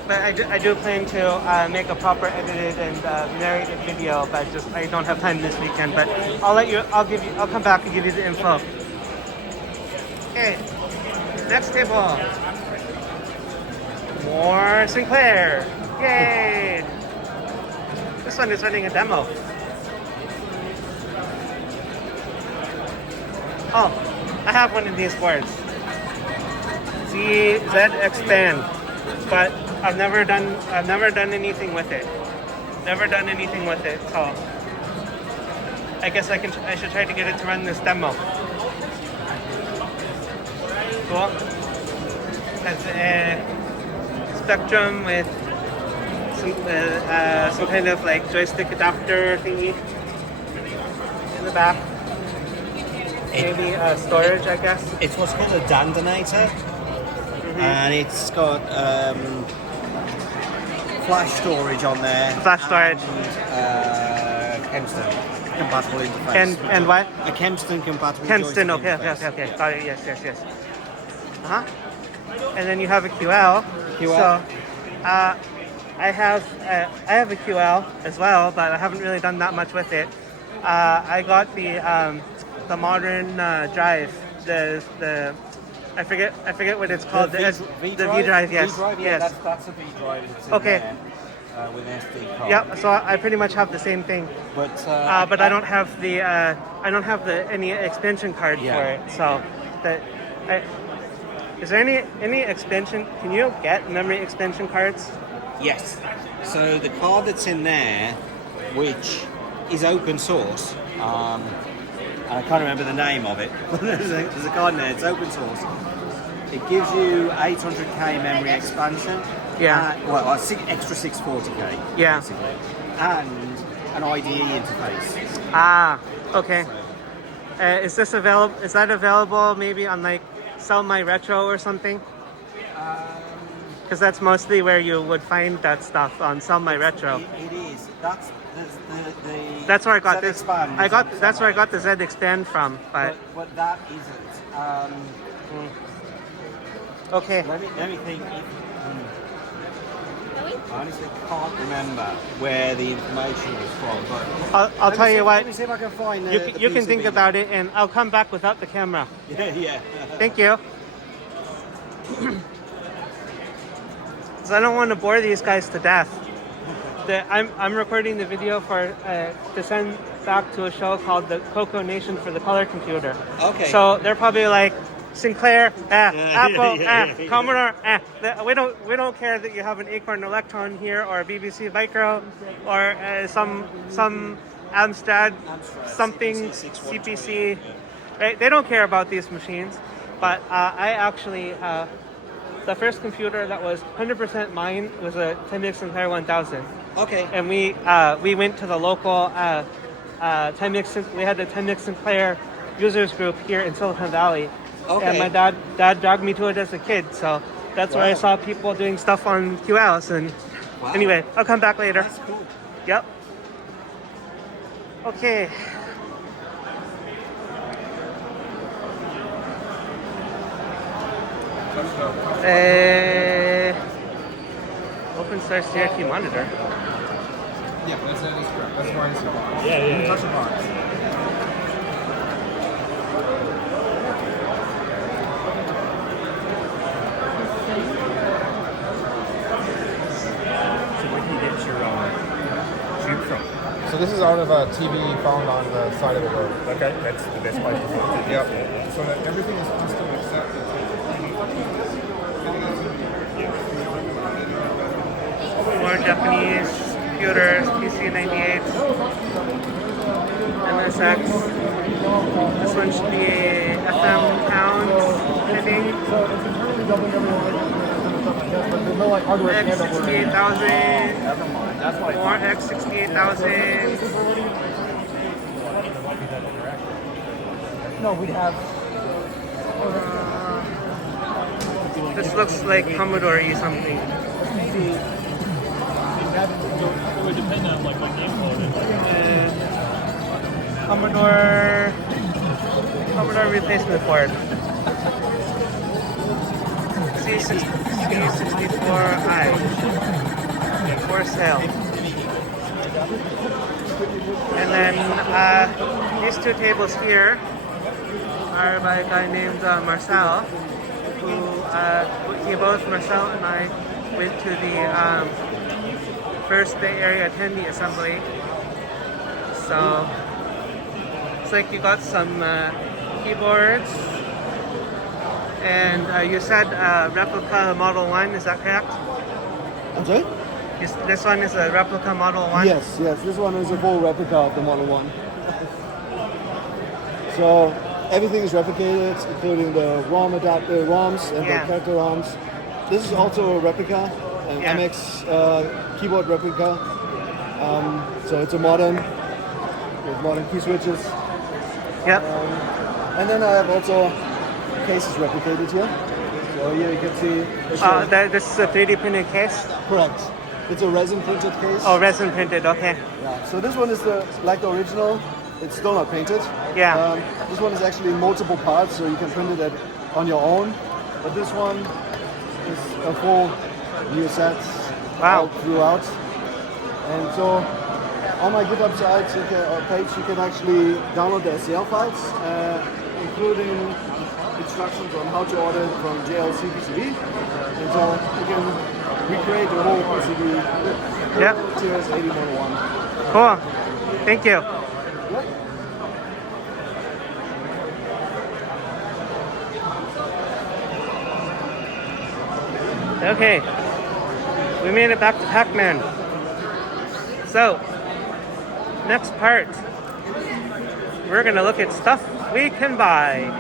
But I do plan to make a proper edited and narrated video, but I don't have time this weekend. But I'll come back and give you the info. Okay, next table. More Sinclair. Yay! This one is running a demo. Oh, I have one of these boards. ZX Expand, but I've never done anything with it. Never done anything with it. So I guess I should try to get it to run this demo. Cool. Has a Spectrum with some kind of like joystick adapter thingy in the back. Maybe storage, I guess. It's what's called a dandinator, and it's got flash storage on there. Flash storage. And Kempston compatible interface. And what? A Kempston compatible. Kempston. joystick Okay. interface. Got it. Yes. And then you have a QL. So, I have a QL as well, but I haven't really done that much with it. I got the modern drive, the I forget what it's called. The V drive, yes. V-drive, yeah, yes. that's a V drive. That's Okay. in there, with an SD card. Yep. So I pretty much have the same thing. But I don't have the any expansion card for it. So is there any expansion? Can you get memory expansion cards? Yes. So the card that's in there, which is open source. And I can't remember the name of it, but there's a card in there. It's open source. It gives you 800k memory expansion. Yeah. Well, extra 640k. Yeah. Basically, and an IDE interface. Ah, okay. Is this available? Is that available maybe on like Sell My Retro or something? Because that's mostly where you would find that stuff on Sell My Retro. It is. That's the That's where I got Z this. Expand I is got on that's where I Sell got the Z Expand from. But but that isn't. okay. Let me think. I honestly can't remember where the information is from, but I'll tell you what. Let me see if I can find You, the you can think PCB. about it, and I'll come back without the camera. Yeah. Thank you. So I don't want to bore these guys to death. I'm recording the video for to send back to a show called the Coco Nation for the Color Computer. Okay. So they're probably like, Sinclair, Apple, Commodore, we don't care that you have an Acorn Electron here or a BBC Micro or some Amstrad something CPC. Right? They don't care about these machines. But I actually the first computer that was 100% mine was a Timex Sinclair 1000. Okay. And we went to the local Timex. We had the Timex Sinclair users group here in Silicon Valley. Okay. And my dad dragged me to it as a kid, so that's where I saw people doing stuff on QLs. And anyway, I'll come back later. That's cool. Yep. Okay. Open source CRT monitor. Yeah, that is correct. That's why it's a box. Yeah. Touch a box. So this is out of a TV found on the side of the road. Okay, that's the best place to find it. Yep. So that everything is custom accepted. More Japanese computers, PC98, MSX. This one should be a FM pound, I think. X68000. More X68000. No, we'd have. This looks like Commodore-y something. It would depend on like what game mode it Commodore replacement board. C64i for sale. And then these two tables here are by a guy named Marcel, who both Marcel and I went to the first Bay Area Attendee Assembly. So it's like you got some keyboards, and you said replica Model 1, is that correct? I'm sorry? This one is a replica Model 1? Yes, this one is a full replica of the Model 1. So everything is replicated, including the ROM adapter, ROMs and the character ROMs. This is also a replica, an MX keyboard replica. So it's a modern, with modern key switches. Yep. And then I have also cases replicated here. So here you can see. This is a 3D printed case? Correct. It's a resin printed case. Oh, resin printed, okay. Yeah. So this one is like the original. It's still not painted. Yeah. This one is actually multiple parts, so you can print it on your own. But this one is a full new set all throughout. And so on my GitHub page, you can actually download the SCL files, including instructions on how to order it from JLC PCB. And so you can recreate the whole PCB. Yep. TS80 Model 1. Cool. Thank you. Okay, we made it back to Pac-Man. So, next part, we're gonna look at stuff we can buy.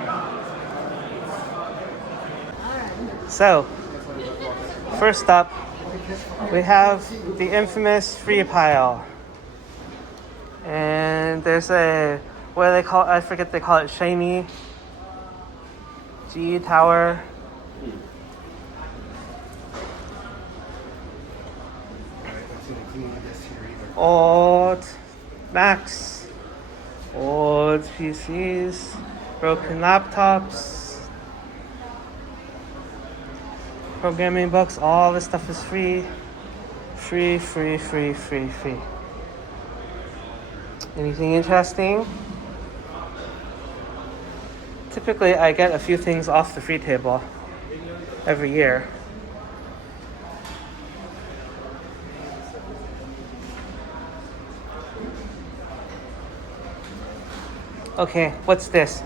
So, first up, we have the infamous free pile. And there's a, what do they call it? I forget, they call it shiny G Tower. Old Macs, old PCs, broken laptops, programming books, all this stuff is free. Free. Anything interesting? Typically, I get a few things off the free table every year. Okay, what's this?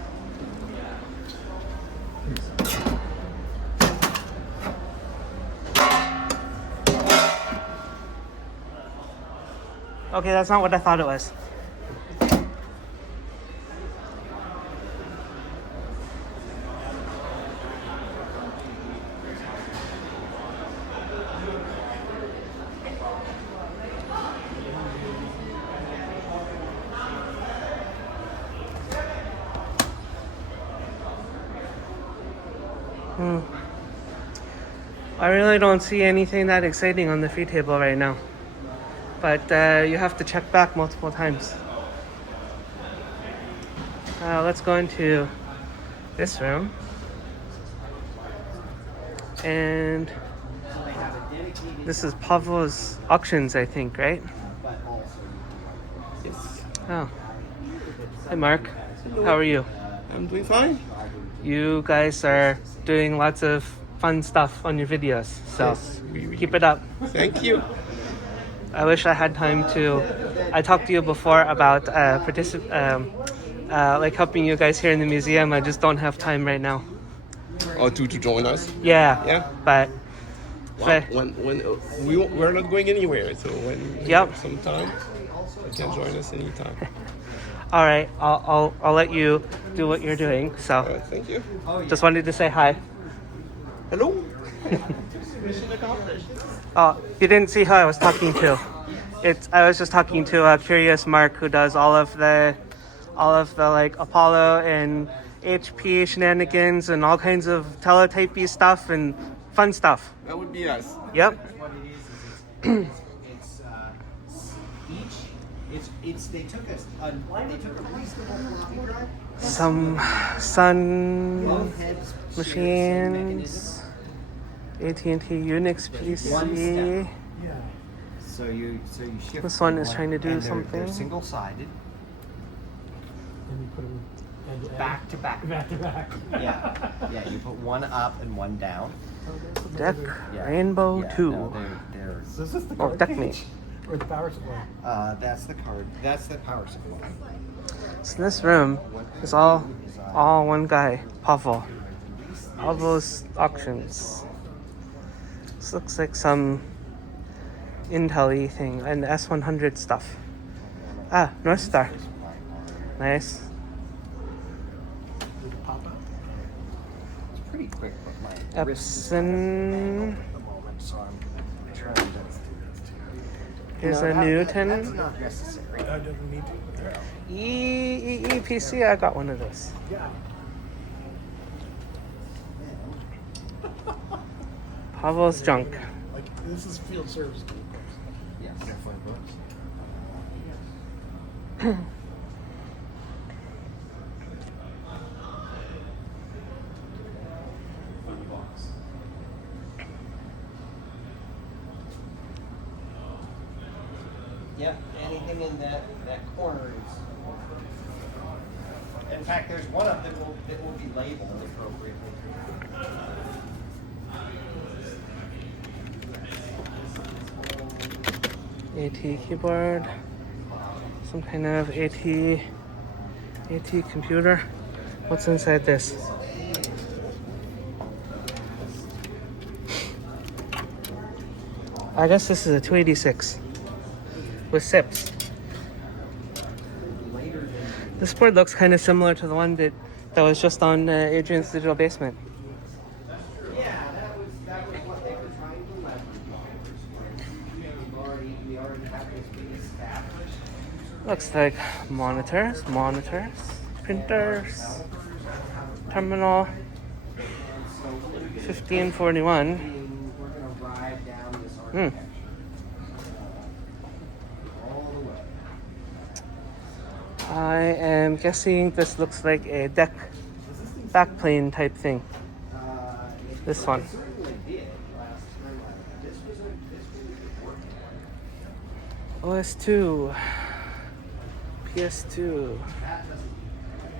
Okay, that's not what I thought it was. I really don't see anything that exciting on the free table right now. But you have to check back multiple times. Let's go into this room. And this is Pavel's auctions, I think, right? Yes. Oh. Hi, Mark. How are you? I'm doing fine. You guys are doing lots of fun stuff on your videos, so Yes, keep it up. Thank you. I wish I had time to. I talked to you before about like helping you guys here in the museum. I just don't have time right now. Or to join us? Yeah. Yeah. But Well, when we're not going anywhere, so when you Yep. have some time, you can join us anytime. all right, I'll let you do what you're doing. So Thank you. just wanted to say hi. Hello. Mission accomplished. Oh, you didn't see who I was talking to. I was just talking to Curious Mark, who does all of the like Apollo and HP shenanigans and all kinds of teletypey stuff and fun stuff. That would be us. Yep. What it is they took a reasonable floppy drive. Some Sun machines, AT&T Unix PC. So you shift. This one is trying to do and something. They're single-sided. And you put them Back to back. Back to back. Yeah. You put one up and one down. Deck Rainbow 2. No, they're So is this the Oh, card deck cage? me. Or the power supply? That's the card. That's the power supply. So this room is all one guy, Pavel. Pavel's auctions. This looks like some Intel-y thing and S100 stuff. Ah, North Star. Nice. It's pretty quick, but my wrist is Epson. at the moment, so I'm trying to. Here's No, a Newton. That's not necessary. I don't need to. EPC, I got one of those. Yeah. Pavel's junk. Like, this is field service. Yes. Yep, anything in that corner is. In fact, there's one of them that will be labeled appropriately. AT keyboard. Some kind of AT computer. What's inside this? I guess this is a 286 with SIPs. This board looks kind of similar to the one that was just on Adrian's Digital Basement. Looks like monitors, printers, terminal 1541. I am guessing this looks like a deck backplane type thing. This one. OS2, PS2,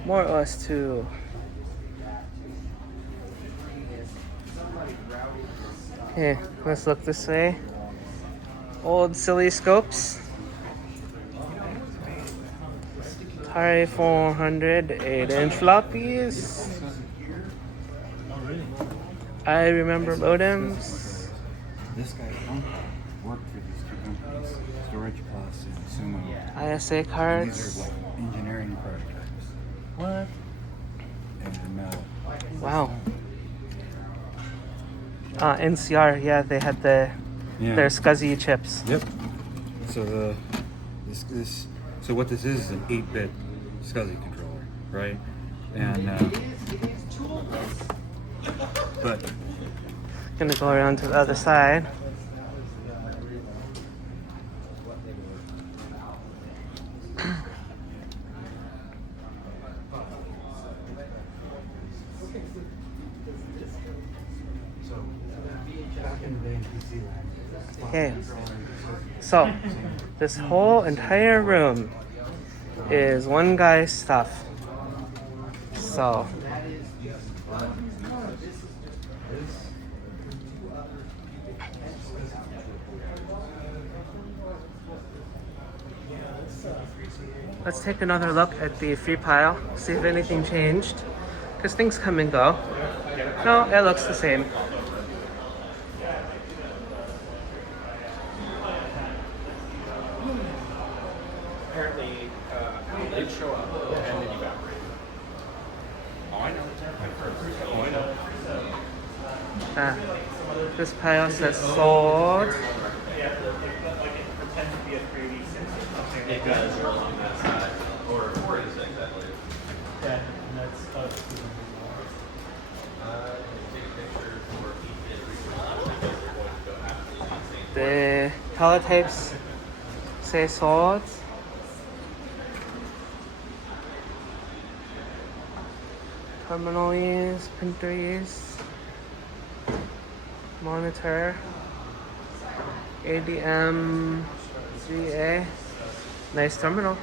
more OS2. Okay, let's look this way. Old silly scopes. Atari 400 8-inch floppies. I remember modems. This guy's uncle worked for these two companies, Storage Plus and Sumo. ISA cards. These are like engineering prototypes. What? And wow. NCR, yeah, they had their SCSI chips. Yep. So so what this is an 8-bit SCSI controller, right? And but Gonna go around to the other side. Okay, so this whole entire room is one guy's stuff. So let's take another look at the free pile, see if anything changed, because things come and go. No, it looks the same. Apparently, they'd show up and then evaporate. Oh, I know. Oh, I know. This pile says sold. It does along that side. Or where is it exactly? Yeah, and that's the teletypes say sold. Terminal is, printer is, monitor, ADM 3A, nice terminal.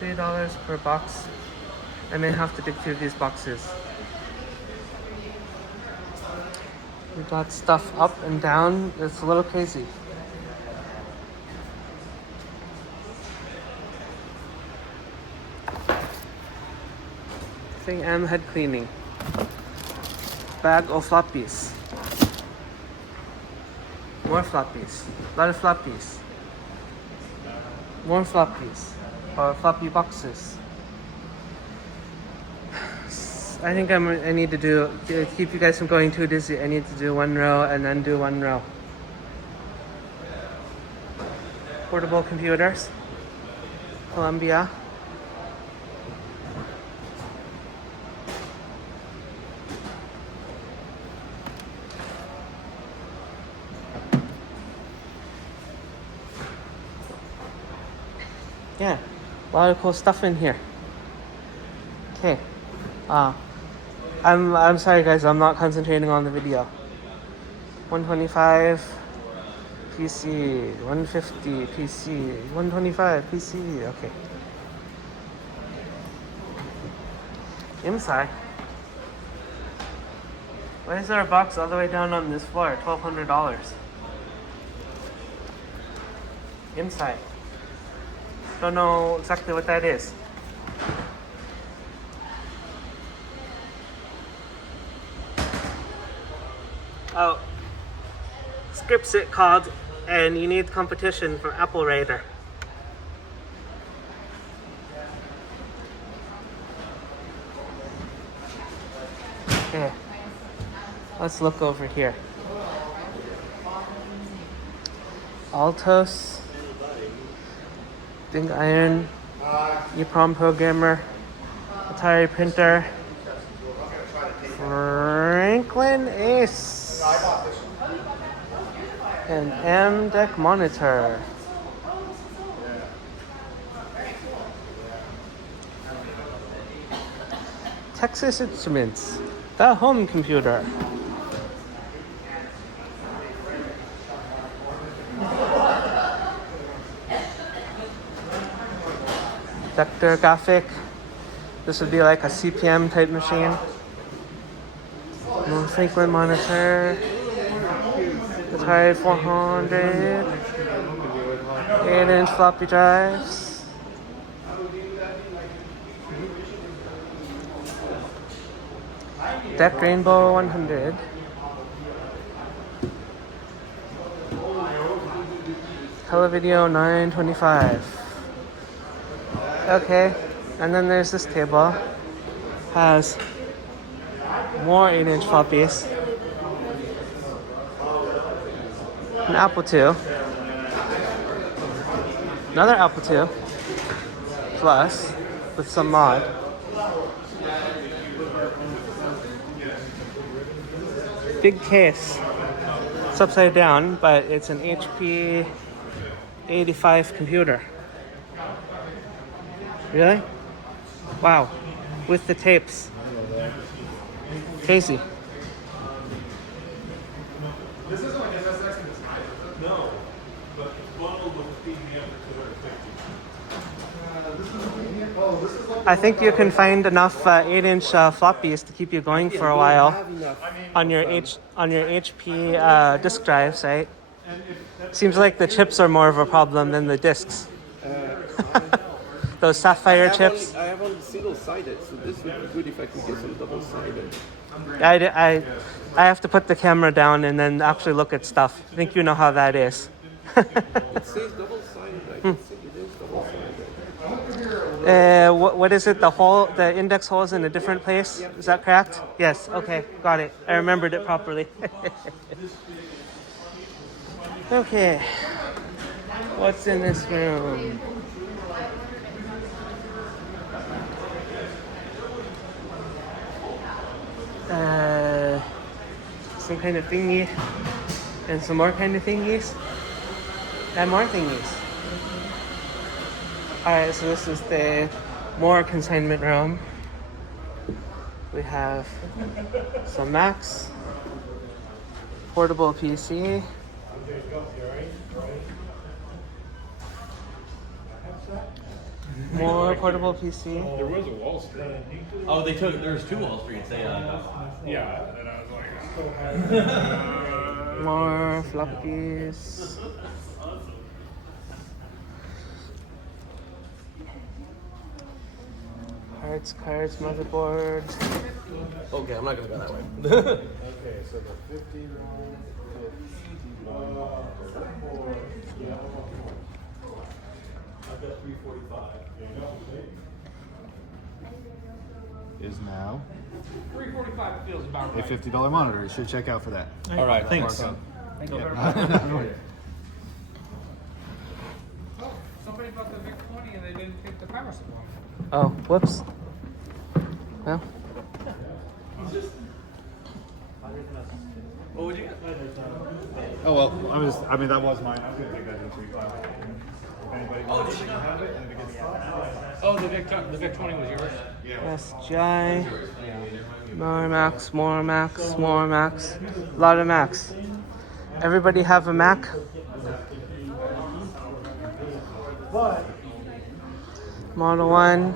$3 per box. I may have to dig through these boxes. We got stuff up and down. It's a little crazy. Thing M head cleaning. Bag of floppies. More floppies. A lot of floppies. More floppies. Or floppy boxes. I think I need to keep you guys from going too dizzy. I need to do one row and then do one row. Portable computers. Columbia. Yeah, a lot of cool stuff in here. Okay. I'm sorry guys, I'm not concentrating on the video. 125 PC, 150 PC, 125 PC, okay. Inside. Why is there a box all the way down on this floor? $1,200. Inside. Don't know exactly what that is. Oh, scripts it called, and you need competition for Apple Raider. Okay, let's look over here. Altos, Big Iron, EEPROM programmer, Atari printer, Franklin Ace, and M-Deck monitor. Texas Instruments, the home computer. Vector graphic. This would be like a CPM type machine. Franklin monitor. Atari 400. 8-inch floppy drives. Deck Rainbow 100. Televideo 925. Okay, and then there's this table. Has more 8-inch floppies. An Apple II. Another Apple II. Plus, with some mod. Big case. It's upside down, but it's an HP 85 computer. Really? Wow. With the tapes. Crazy. This isn't like SSX in this either. No. But it's bundled with the PDM for 250. I think you can find enough 8-inch floppies to keep you going for a while on your HP disk drives, right? Seems like the chips are more of a problem than the disks. Those sapphire chips. I have only single-sided, so this would be good if I could get some double-sided. I have to put the camera down and then actually look at stuff. I think you know how that is. It says double-sided. I can see it is double-sided. What is it? The index hole is in a different place? Is that correct? Yes. Okay, got it. I remembered it properly. Okay. What's in this room? Some kind of thingy, and some more kind of thingies, and more thingies. Alright, so this is the more consignment room. We have some Macs, portable PC, more portable PC. There was a Wall Street. Oh, there's two Wall Streets. Yeah, and I was like, more floppies. Cards, motherboards. Okay, I'm not gonna go that way. okay, so the 50 round. I've got 345. Is now 345 feels about a right. $50 monitor. You should check out for that. All right, thanks. Thank you. Somebody bought the VIC 20 and they didn't pick the power supply. Oh, whoops. Well. What would you get? Oh well, I mean that was mine. I was gonna take that to 3.5. Anybody wants to have it? And we get the Oh, the VIC 20 was yours? SGI. More Macs, more Macs, more Macs. A lot of Macs. Everybody have a Mac? Model 1.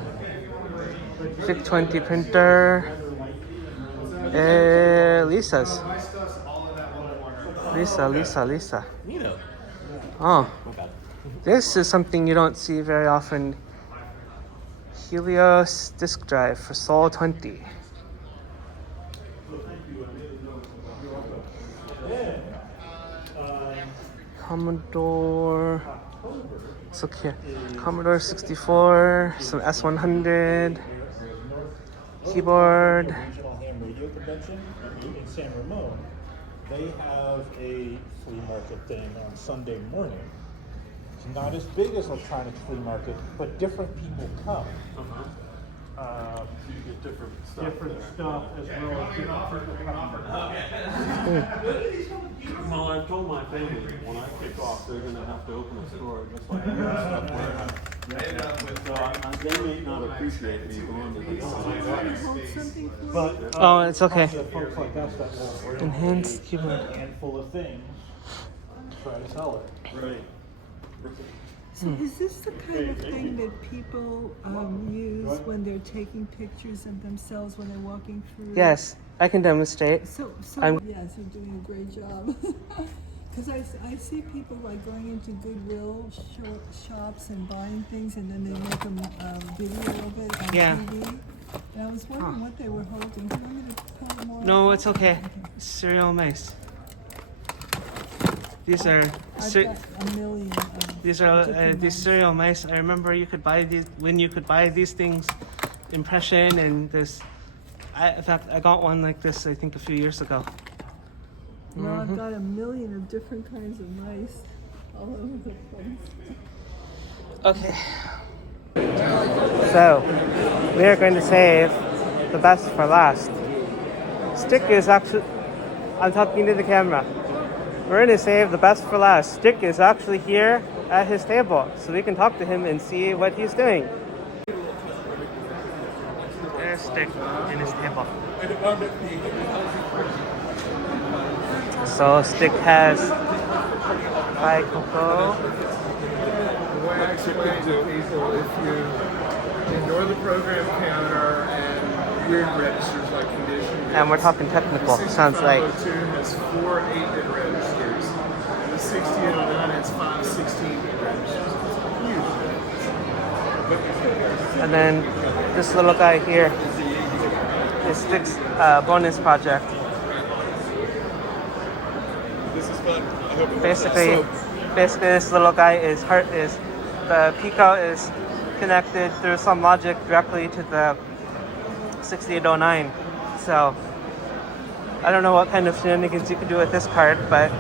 VIC 20 printer. Lisa's. Lisa. Nino. Oh. This is something you don't see very often. Helios disk drive for Sol 20. Commodore. Let's look here. Commodore 64, some S100, keyboard. Regional Ham Radio Convention in San Ramon. They have a flea market thing on Sunday morning. It's not as big as electronics flea market, but different people come. You get different stuff as well as different people come. Well, I've told my family when I kick off, they're going to have to open a store just like that. So they may not appreciate me going to the But Oh, it's okay. folks like us that will Enhanced keyboard. a handful of things, try to sell it. Right. So is this the kind of thing that people use when they're taking pictures of themselves when they're walking through? Yes, I can demonstrate. So I'm- yes, you're doing a great job. Because I see people like going into Goodwill shops and buying things, and then they make a video of it on TV. And I was wondering what they were holding. Do you want me to pull them more? No, it's okay. Serial mice. These are I've got a million of these serial mice. I remember you could buy these when you could buy these things, impression and this. In fact, I got one like this I think a few years ago. No, I've got a million of different kinds of mice all over the place. Okay. So, we are going to save the best for last. Stick is actually. I'm talking to the camera. We're going to save the best for last. Stick is actually here at his table, so we can talk to him and see what he's doing. There's Stick in his table. So Stick has Thai cocoa. The way I explain to people, if you ignore the program counter and weird registers like condition. And we're talking technical, sounds like. The 6502 has 4 8-bit registers, and the 6809 has 5 16-bit registers. Huge. And then this little guy here is Stick's bonus project. This is fun. I hope it Basically, this little guy is the Pico is connected through some logic directly to the 6809. So I don't know what kind of shenanigans you can do with this card, but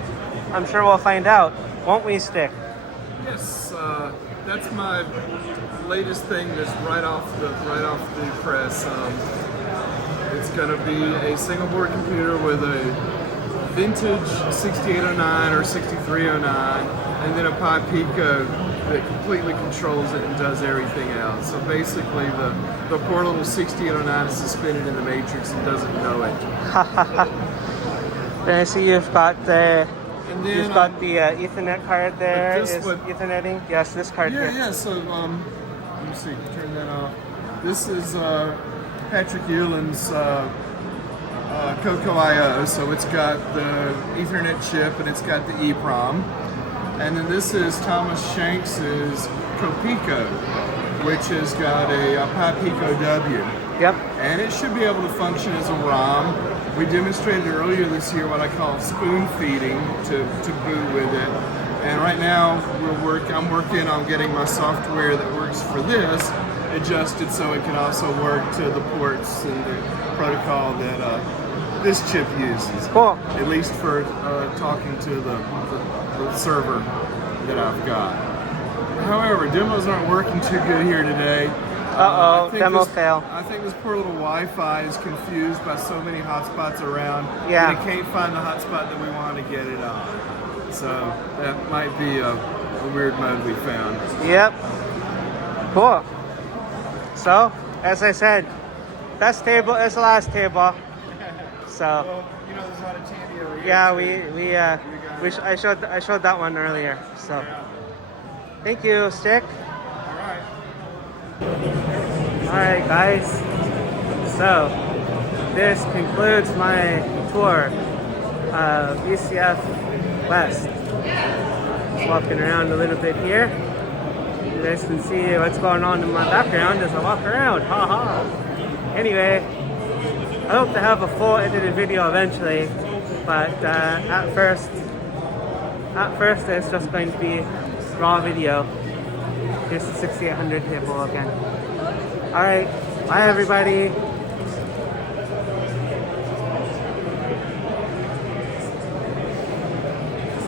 I'm sure we'll find out, won't we, Stick? Yes, that's my latest thing. That's right off the press. It's going to be a single board computer with a vintage 6809 or 6309, and then a Pi Pico that completely controls it and does everything else. So basically, the poor little 6809 is suspended in the matrix and doesn't know it. Then I see you've got the Ethernet card there. Is Etherneting? Yes, this card here. Yeah. So let me see. Turn that off. This is Patrick Euland's Coco IO. So it's got the Ethernet chip and it's got the EEPROM. And then this is Thomas Shanks's Copico, which has got a Pi Pico W. Yep. And it should be able to function as a ROM. We demonstrated earlier this year what I call spoon feeding to boot with it. And right now I'm working on getting my software that works for this adjusted so it can also work to the ports and the protocol that this chip uses. Cool. At least for talking to the server that I've got. However, demos aren't working too good here today. Demo fail. I think this poor little Wi-Fi is confused by so many hotspots around. Yeah. And it can't find the hotspot that we want to get it on. So that might be a weird mode we found. Yep. Cool. So, as I said, best table is the last table. So. Well, there's a lot of candy over here. Yeah, I showed that one earlier. So, thank you, Stick. All right, guys. So, this concludes my tour of VCF West. Just walking around a little bit here. You guys can see what's going on in my background as I walk around. Ha. Anyway, I hope to have a full edited video eventually, but at first, At first, it's just going to be raw video. Here's the 6800 table again. Alright, bye everybody.